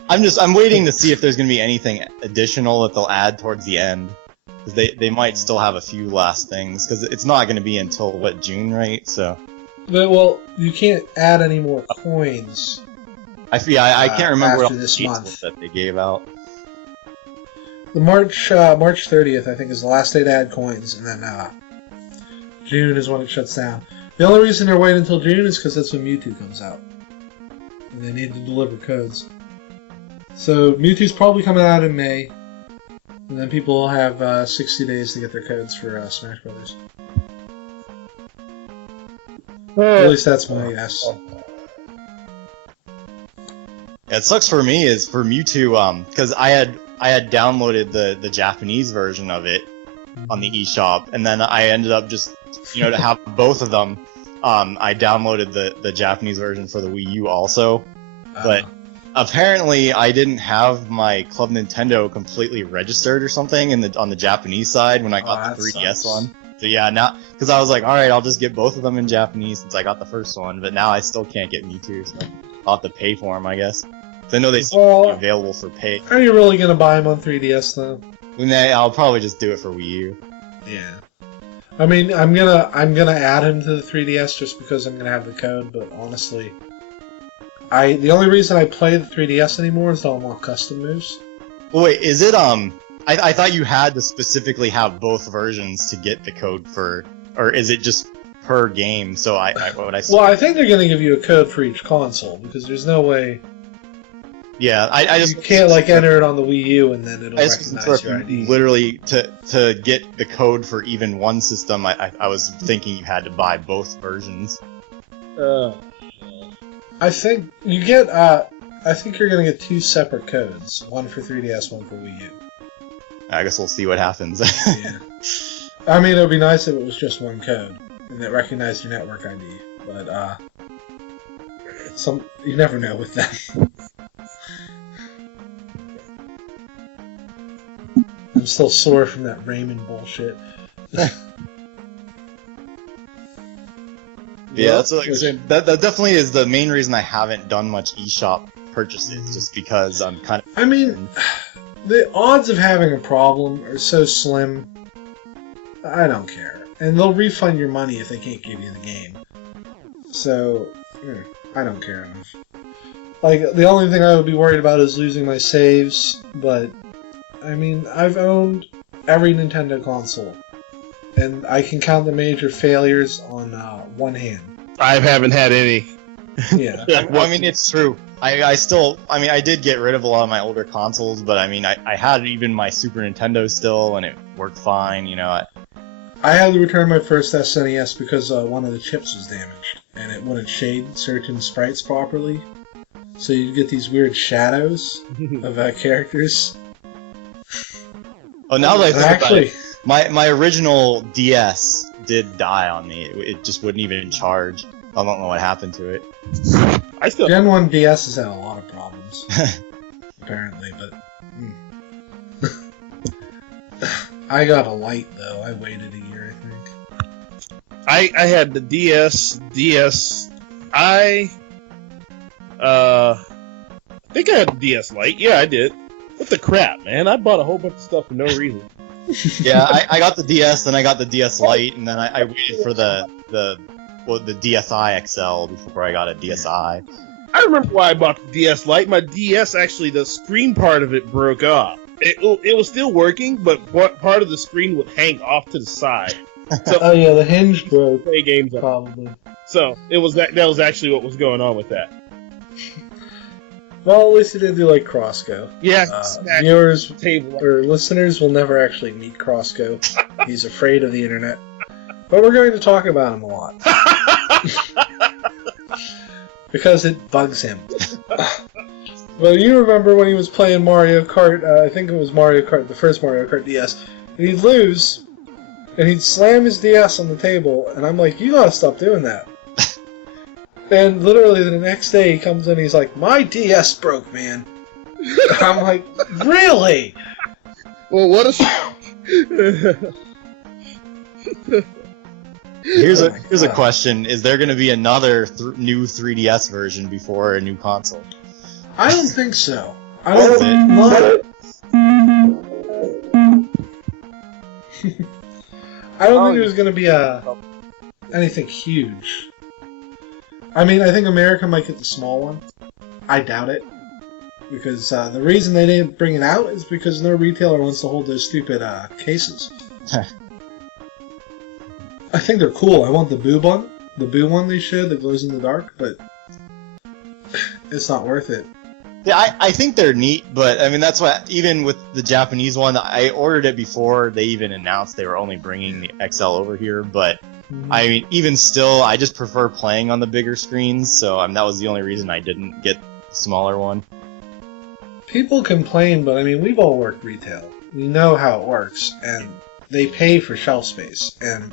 I'm waiting to see if there's gonna be anything additional that they'll add towards the end. because they might still have a few last things, because it's not going to be until, what, June, right? So... Well, you can't add any more coins. I can't remember what after else this the month. that they gave out. The March 30th, I think, is the last day to add coins, and then June is when it shuts down. The only reason they're waiting until June is because that's when Mewtwo comes out, and they need to deliver codes. So Mewtwo's probably coming out in May, and then people will have 60 days to get their codes for Smash Brothers. At least that's my guess. Yeah, it sucks for me is for Mewtwo, because I had downloaded the Japanese version of it on the eShop, and then I ended up just, to have both of them. I downloaded the Japanese version for the Wii U also, but apparently I didn't have my Club Nintendo completely registered or something on the Japanese side when I got the 3DS sucks. one. So yeah, now because I was like, all right, I'll just get both of them in Japanese since I got the first one, but now I still can't get Mewtwo, so I'll have to pay for them, I guess. I know they still be available for pay. Are you really gonna buy them on 3DS though? I'll probably just do it for Wii U. Yeah. I mean, I'm gonna add him to the 3DS just because I'm gonna have the code. But honestly, the only reason I play the 3DS anymore is to unlock custom moves. Wait, is it I thought you had to specifically have both versions to get the code for, or is it just per game? So Well, I think they're gonna give you a code for each console because there's no way. Yeah, I just... You can't, enter it on the Wii U and then it'll recognize your ID. Literally, to get the code for even one system, I was thinking you had to buy both versions. I think you get, I think you're gonna get two separate codes. One for 3DS, one for Wii U. I guess we'll see what happens. Yeah. I mean, it would be nice if it was just one code, and that recognized your network ID, but, you never know with that. I'm still sore from that Raymond bullshit. Yeah, that's what I was saying. That definitely is the main reason I haven't done much eShop purchases, just because I'm kind of... I mean, the odds of having a problem are so slim, I don't care. And they'll refund your money if they can't give you the game. So, I don't care enough. The only thing I would be worried about is losing my saves, but... I mean, I've owned every Nintendo console, and I can count the major failures on one hand. I haven't had any. Yeah. I mean, it's true. I did get rid of a lot of my older consoles, but I mean, I had even my Super Nintendo still, and it worked fine, I had to return my first SNES because one of the chips was damaged, and it wouldn't shade certain sprites properly, so you'd get these weird shadows of characters. Oh, now that I think about it, my original DS did die on me. It just wouldn't even charge. I don't know what happened to it. Gen 1 DS has had a lot of problems, apparently, but... I got a light, though. I waited a year, I think. I had the DS. I think I had the DS Lite. Yeah, I did. What the crap, man? I bought a whole bunch of stuff for no reason. Yeah, I got the DS, then I got the DS Lite, and then I waited for the DSi XL before I got a DSi. I remember why I bought the DS Lite. My DS, actually, the screen part of it broke off. It was still working, but part of the screen would hang off to the side. So oh yeah, the hinge broke. Play games probably. So it was that was actually what was going on with that. Well, at least it did do like Crossgo. Yeah, viewers or listeners will never actually meet Crossgo. He's afraid of the internet. But we're going to talk about him a lot. Because it bugs him. Well, you remember when he was playing Mario Kart, I think it was Mario Kart, the first Mario Kart DS, and he'd lose, and he'd slam his DS on the table, and I'm like, you gotta stop doing that. And literally the next day he comes in and he's like, my DS broke, man. I'm like, really? Well, what if... Here's a question. Is there going to be another new 3DS version before a new console? I don't think so. I don't think... I don't think there's going to be anything huge. I mean, I think America might get the small one. I doubt it. Because the reason they didn't bring it out is because no retailer wants to hold those stupid cases. I think they're cool. I want the Boo one. The Boo one they showed that glows in the dark, but it's not worth it. Yeah, I think they're neat, but I mean that's why even with the Japanese one, I ordered it before they even announced they were only bringing the XL over here. But I mean, even still, I just prefer playing on the bigger screens, so that was the only reason I didn't get the smaller one. People complain, but I mean, we've all worked retail. We know how it works, and they pay for shelf space. And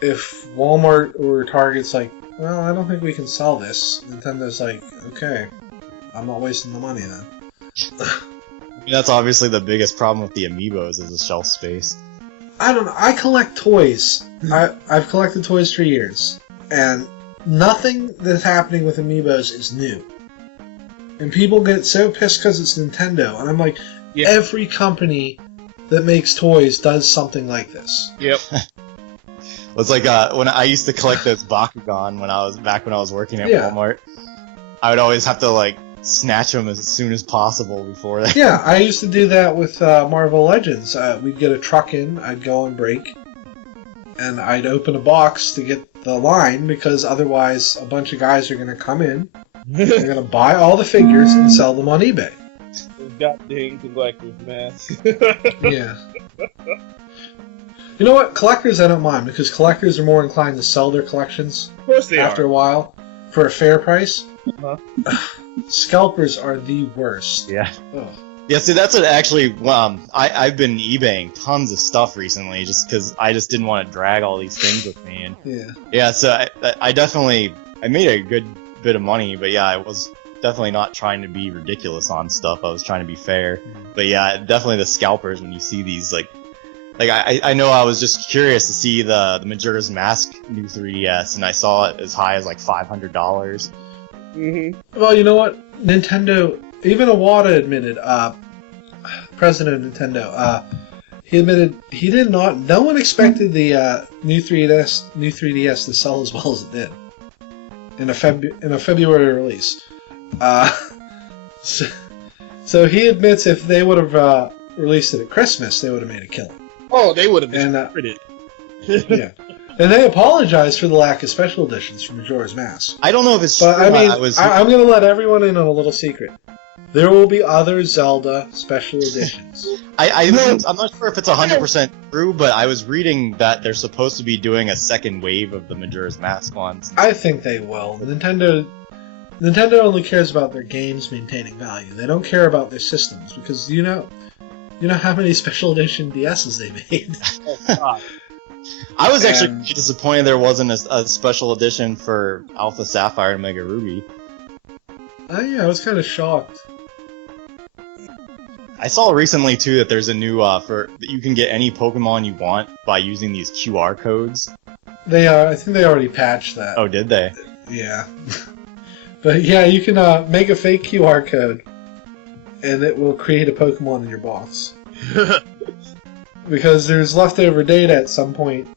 if Walmart or Target's like, well, I don't think we can sell this, Nintendo's like, okay, I'm not wasting the money then. That's obviously the biggest problem with the Amiibos is the shelf space. I don't know. I collect toys. I've collected toys for years, and nothing that's happening with Amiibos is new. And people get so pissed because it's Nintendo, and I'm like, every company that makes toys does something like this. Yep. It's like when I used to collect those Bakugan when I was working at Walmart. I would always have to like snatch them as soon as possible before they. Yeah, I used to do that with Marvel Legends. We'd get a truck in, I'd go on break, and I'd open a box to get the line because otherwise a bunch of guys are going to come in. They're going to buy all the figures and sell them on eBay. Goddamn collectors, man. Yeah. You know what? Collectors I don't mind because collectors are more inclined to sell their collections Of course they after are. a while for a fair price. Uh-huh. Scalpers are the worst. Yeah. Ugh. Yeah, see, that's what actually, I've been eBaying tons of stuff recently just because I just didn't want to drag all these things with me. And Yeah. so I definitely, I made a good bit of money, but yeah, I was definitely not trying to be ridiculous on stuff. I was trying to be fair. But yeah, definitely the scalpers when you see these, like I know I was just curious to see the Majora's Mask new 3DS, and I saw it as high as like $500. Mm-hmm. Well, you know what? Nintendo, even Iwata admitted, president of Nintendo, he admitted he did not. No one expected the new 3DS to sell as well as it did in a February release. So he admits if they would have released it at Christmas, they would have made a killing. Oh, they would have been it. Yeah. And they apologized for the lack of special editions for Majora's Mask. I don't know if it's But true. I mean, I'm going to let everyone in on a little secret. There will be other Zelda special editions. I'm not sure if it's 100% true, but I was reading that they're supposed to be doing a second wave of the Majora's Mask ones. I think they will. Nintendo only cares about their games maintaining value. They don't care about their systems because you know how many special edition DSs they made. Oh, God. I was actually really disappointed there wasn't a special edition for Alpha Sapphire and Mega Ruby. Yeah, I was kind of shocked. I saw recently too that there's a new that you can get any Pokemon you want by using these QR codes. I think they already patched that. Oh, did they? Yeah. But yeah, you can make a fake QR code, and it will create a Pokemon in your box. Because there's leftover data at some point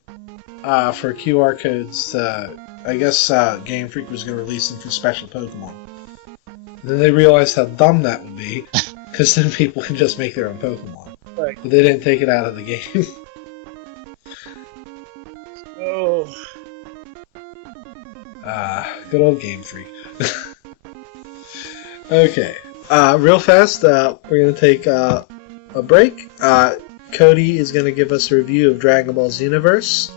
for QR codes. I guess Game Freak was going to release them for special Pokemon. And then they realized how dumb that would be, because then people can just make their own Pokemon. Right. But they didn't take it out of the game. Oh. Good old Game Freak. Okay. Real fast, we're going to take a break. Cody is going to give us a review of Dragon Ball Xenoverse.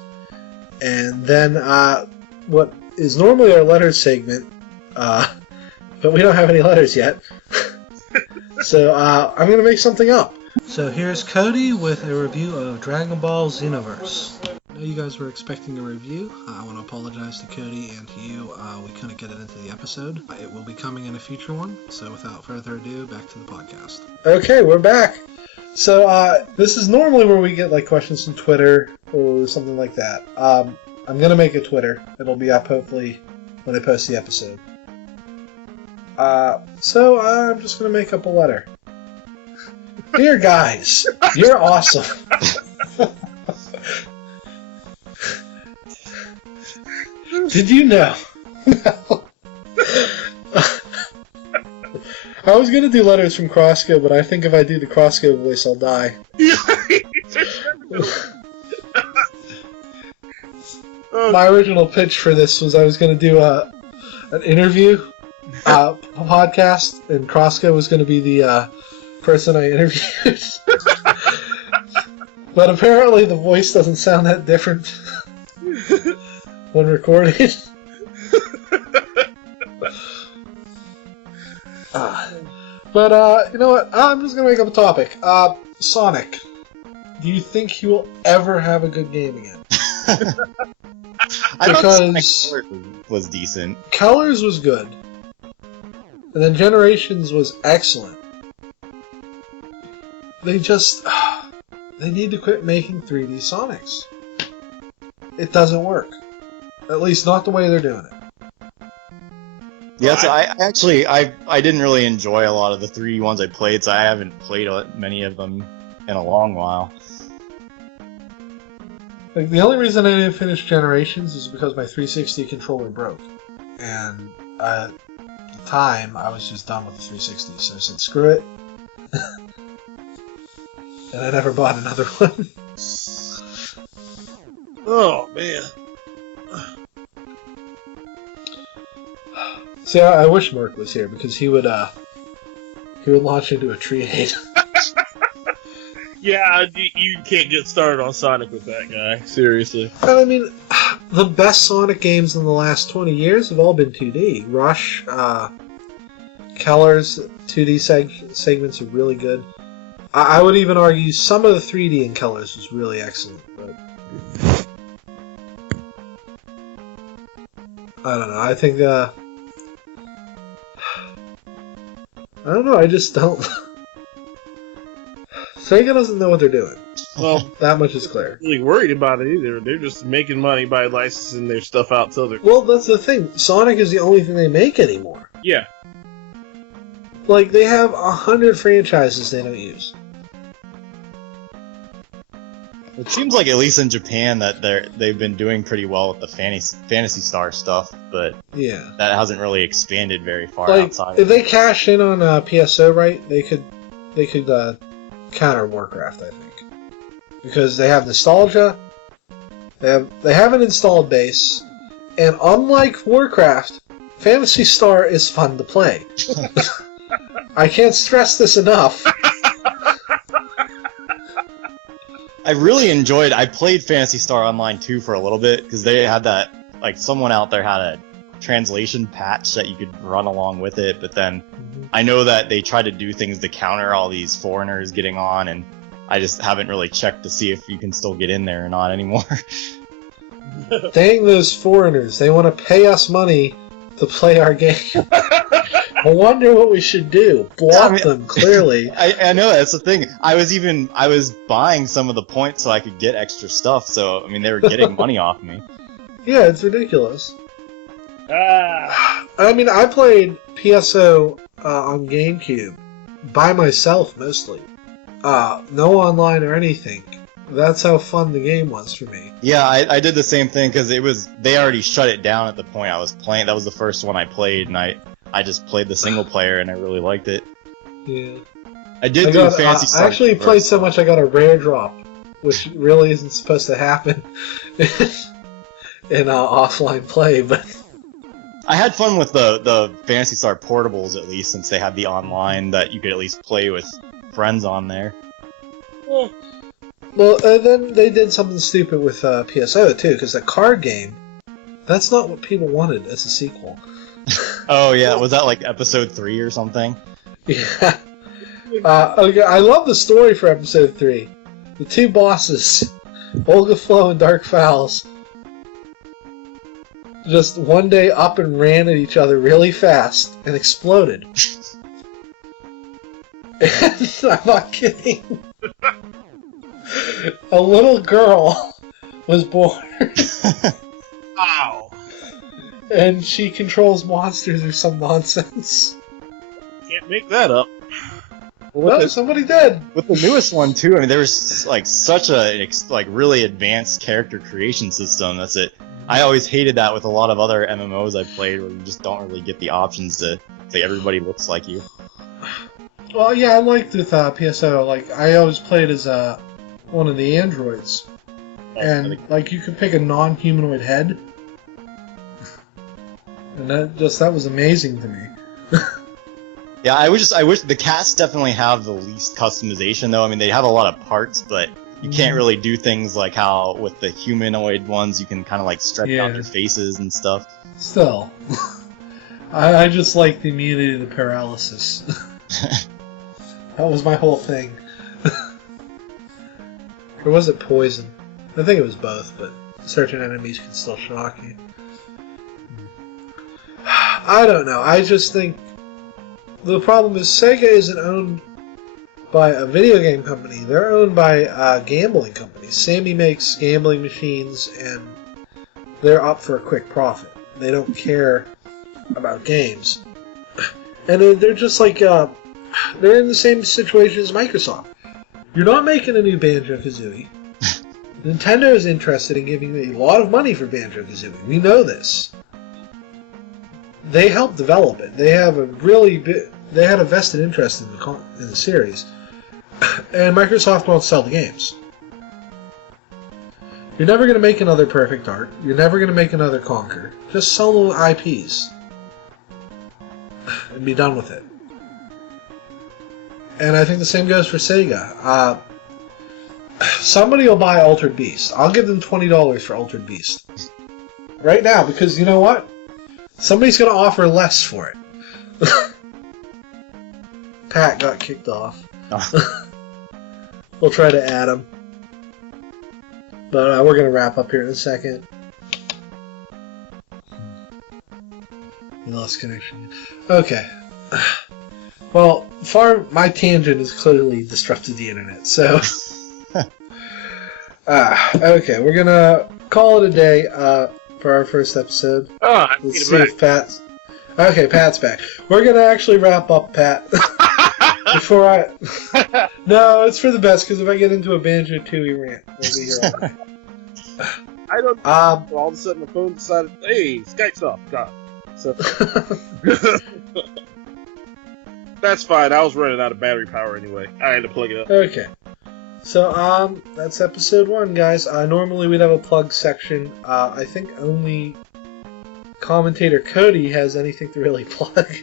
And then what is normally our letter segment, but we don't have any letters yet. So I'm going to make something up. So here's Cody with a review of Dragon Ball Xenoverse. I know you guys were expecting a review. I want to apologize to Cody and to you. We couldn't get it into the episode. It will be coming in a future one. So without further ado, back to the podcast. Okay, we're back. So this is normally where we get like questions from Twitter or something like that. I'm going to make a Twitter. It'll be up hopefully when I post the episode. So I'm just going to make up a letter. Dear guys, you're awesome. Did you know? I was gonna do letters from Crossco, but I think if I do the Crossco voice, I'll die. My original pitch for this was I was gonna do an interview, a podcast, and Crossco was gonna be the person I interviewed. But apparently the voice doesn't sound that different when recorded. But you know what? I'm just gonna make up a topic. Sonic. Do you think he will ever have a good game again? I thought Sonic was decent. Colors was good, and then Generations was excellent. They just they need to quit making 3D Sonics. It doesn't work. At least not the way they're doing it. Yeah, so I didn't really enjoy a lot of the 3D ones I played, so I haven't played many of them in a long while. Like, the only reason I didn't finish Generations is because my 360 controller broke. And at the time, I was just done with the 360, so I said, screw it. And I never bought another one. Oh, man. See, I wish Mark was here, because he would launch into a triade. Yeah, you can't get started on Sonic with that guy. Seriously. I mean, the best Sonic games in the last 20 years have all been 2D. Rush, Keller's 2D segments are really good. I would even argue some of the 3D in Keller's was really excellent. But I don't know. I think, I don't know. I just don't. Sega doesn't know what they're doing. Well, that much is clear. Really worried about it either. They're just making money by licensing their stuff out to other. Well, that's the thing. Sonic is the only thing they make anymore. Yeah. Like, they have 100 franchises they don't use. It seems like, at least in Japan, that they've been doing pretty well with the Fantasy Star stuff, but yeah, that hasn't really expanded very far outside. If they cash in on PSO right, they could counter Warcraft, I think, because they have nostalgia, they have an installed base, and unlike Warcraft, Phantasy Star is fun to play. I can't stress this enough. I really enjoyed. I played Phantasy Star Online 2 for a little bit because they had that. Like, someone out there had a translation patch that you could run along with it, but then I know that they try to do things to counter all these foreigners getting on, and I just haven't really checked to see if you can still get in there or not anymore. Dang those foreigners. They want to pay us money to play our game. I wonder what we should do. Block them, clearly. I know, that's the thing. I was buying some of the points so I could get extra stuff, so, I mean, they were getting money off me. Yeah, it's ridiculous. I mean, I played PSO on GameCube by myself, mostly. No online or anything. That's how fun the game was for me. Yeah, I did the same thing, because they already shut it down at the point I was playing. That was the first one I played, and I just played the single player, and I really liked it. Yeah. I did do Fantasy Star. I actually played so much I got a rare drop, which really isn't supposed to happen in offline play, but... I had fun with the Phantasy Star portables, at least, since they had the online that you could at least play with friends on there. Well, then they did something stupid with PSO, too, because the card game, that's not what people wanted as a sequel. Oh, yeah, was that like episode 3 or something? Yeah. Okay, I love the story for episode 3. The two bosses, Olga Flo and Dark Fowls, just one day up and ran at each other really fast and exploded. And I'm not kidding. A little girl was born. Ow. And she controls monsters or some nonsense. Can't make that up. Well, somebody did. With the newest one too, I mean, there was like such a really advanced character creation system. That's it. I always hated that with a lot of other MMOs I played, where you just don't really get the options to say everybody looks like you. Well, yeah, I liked with PSO. Like, I always played as one of the androids, and like you could pick a non-humanoid head, and that was amazing to me. Yeah, I wish the cats definitely have the least customization though. I mean, they have a lot of parts, but you can't really do things like how with the humanoid ones you can kind of like stretch out their faces and stuff. Still, I just like the immunity to paralysis. That was my whole thing. Or was it poison? I think it was both, but certain enemies can still shock you. I don't know. I just think the problem is Sega isn't owned by a video game company. They're owned by gambling companies. Sammy makes gambling machines, and they're up for a quick profit. They don't care about games. And they're just like, they're in the same situation as Microsoft. You're not making a new Banjo-Kazooie. Nintendo is interested in giving you a lot of money for Banjo-Kazooie. We know this. They helped develop it. They have they had a vested interest in the series. And Microsoft won't sell the games. You're never going to make another Perfect Art. You're never going to make another Conquer. Just sell the IPs. And be done with it. And I think the same goes for Sega. Somebody will buy Altered Beast. I'll give them $20 for Altered Beast. Right now, because you know what? Somebody's going to offer less for it. Pat got kicked off. Oh. We'll try to add him. But we're going to wrap up here in a second. We lost connection. Okay. Well, my tangent has clearly disrupted the internet, so... okay, we're going to call it a day for our first episode. Let's see if Pat's... Okay, Pat's back. We're going to actually wrap up, Pat. Before I... No, it's for the best, because if I get into a Banjo-Tooie rant, we'll be here all night. I don't know. All of a sudden the phone decided, hey, Skype's off. God. So... That's fine. I was running out of battery power anyway. I had to plug it up. Okay. So, that's episode 1, guys. Normally we'd have a plug section. I think only commentator Cody has anything to really plug.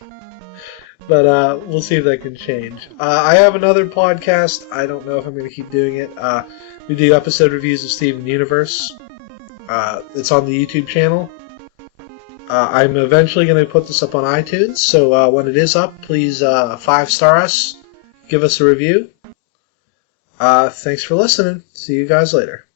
But, we'll see if that can change. I have another podcast. I don't know if I'm going to keep doing it. We do episode reviews of Steven Universe. It's on the YouTube channel. I'm eventually going to put this up on iTunes, so when it is up, please 5-star us, give us a review. Thanks for listening. See you guys later.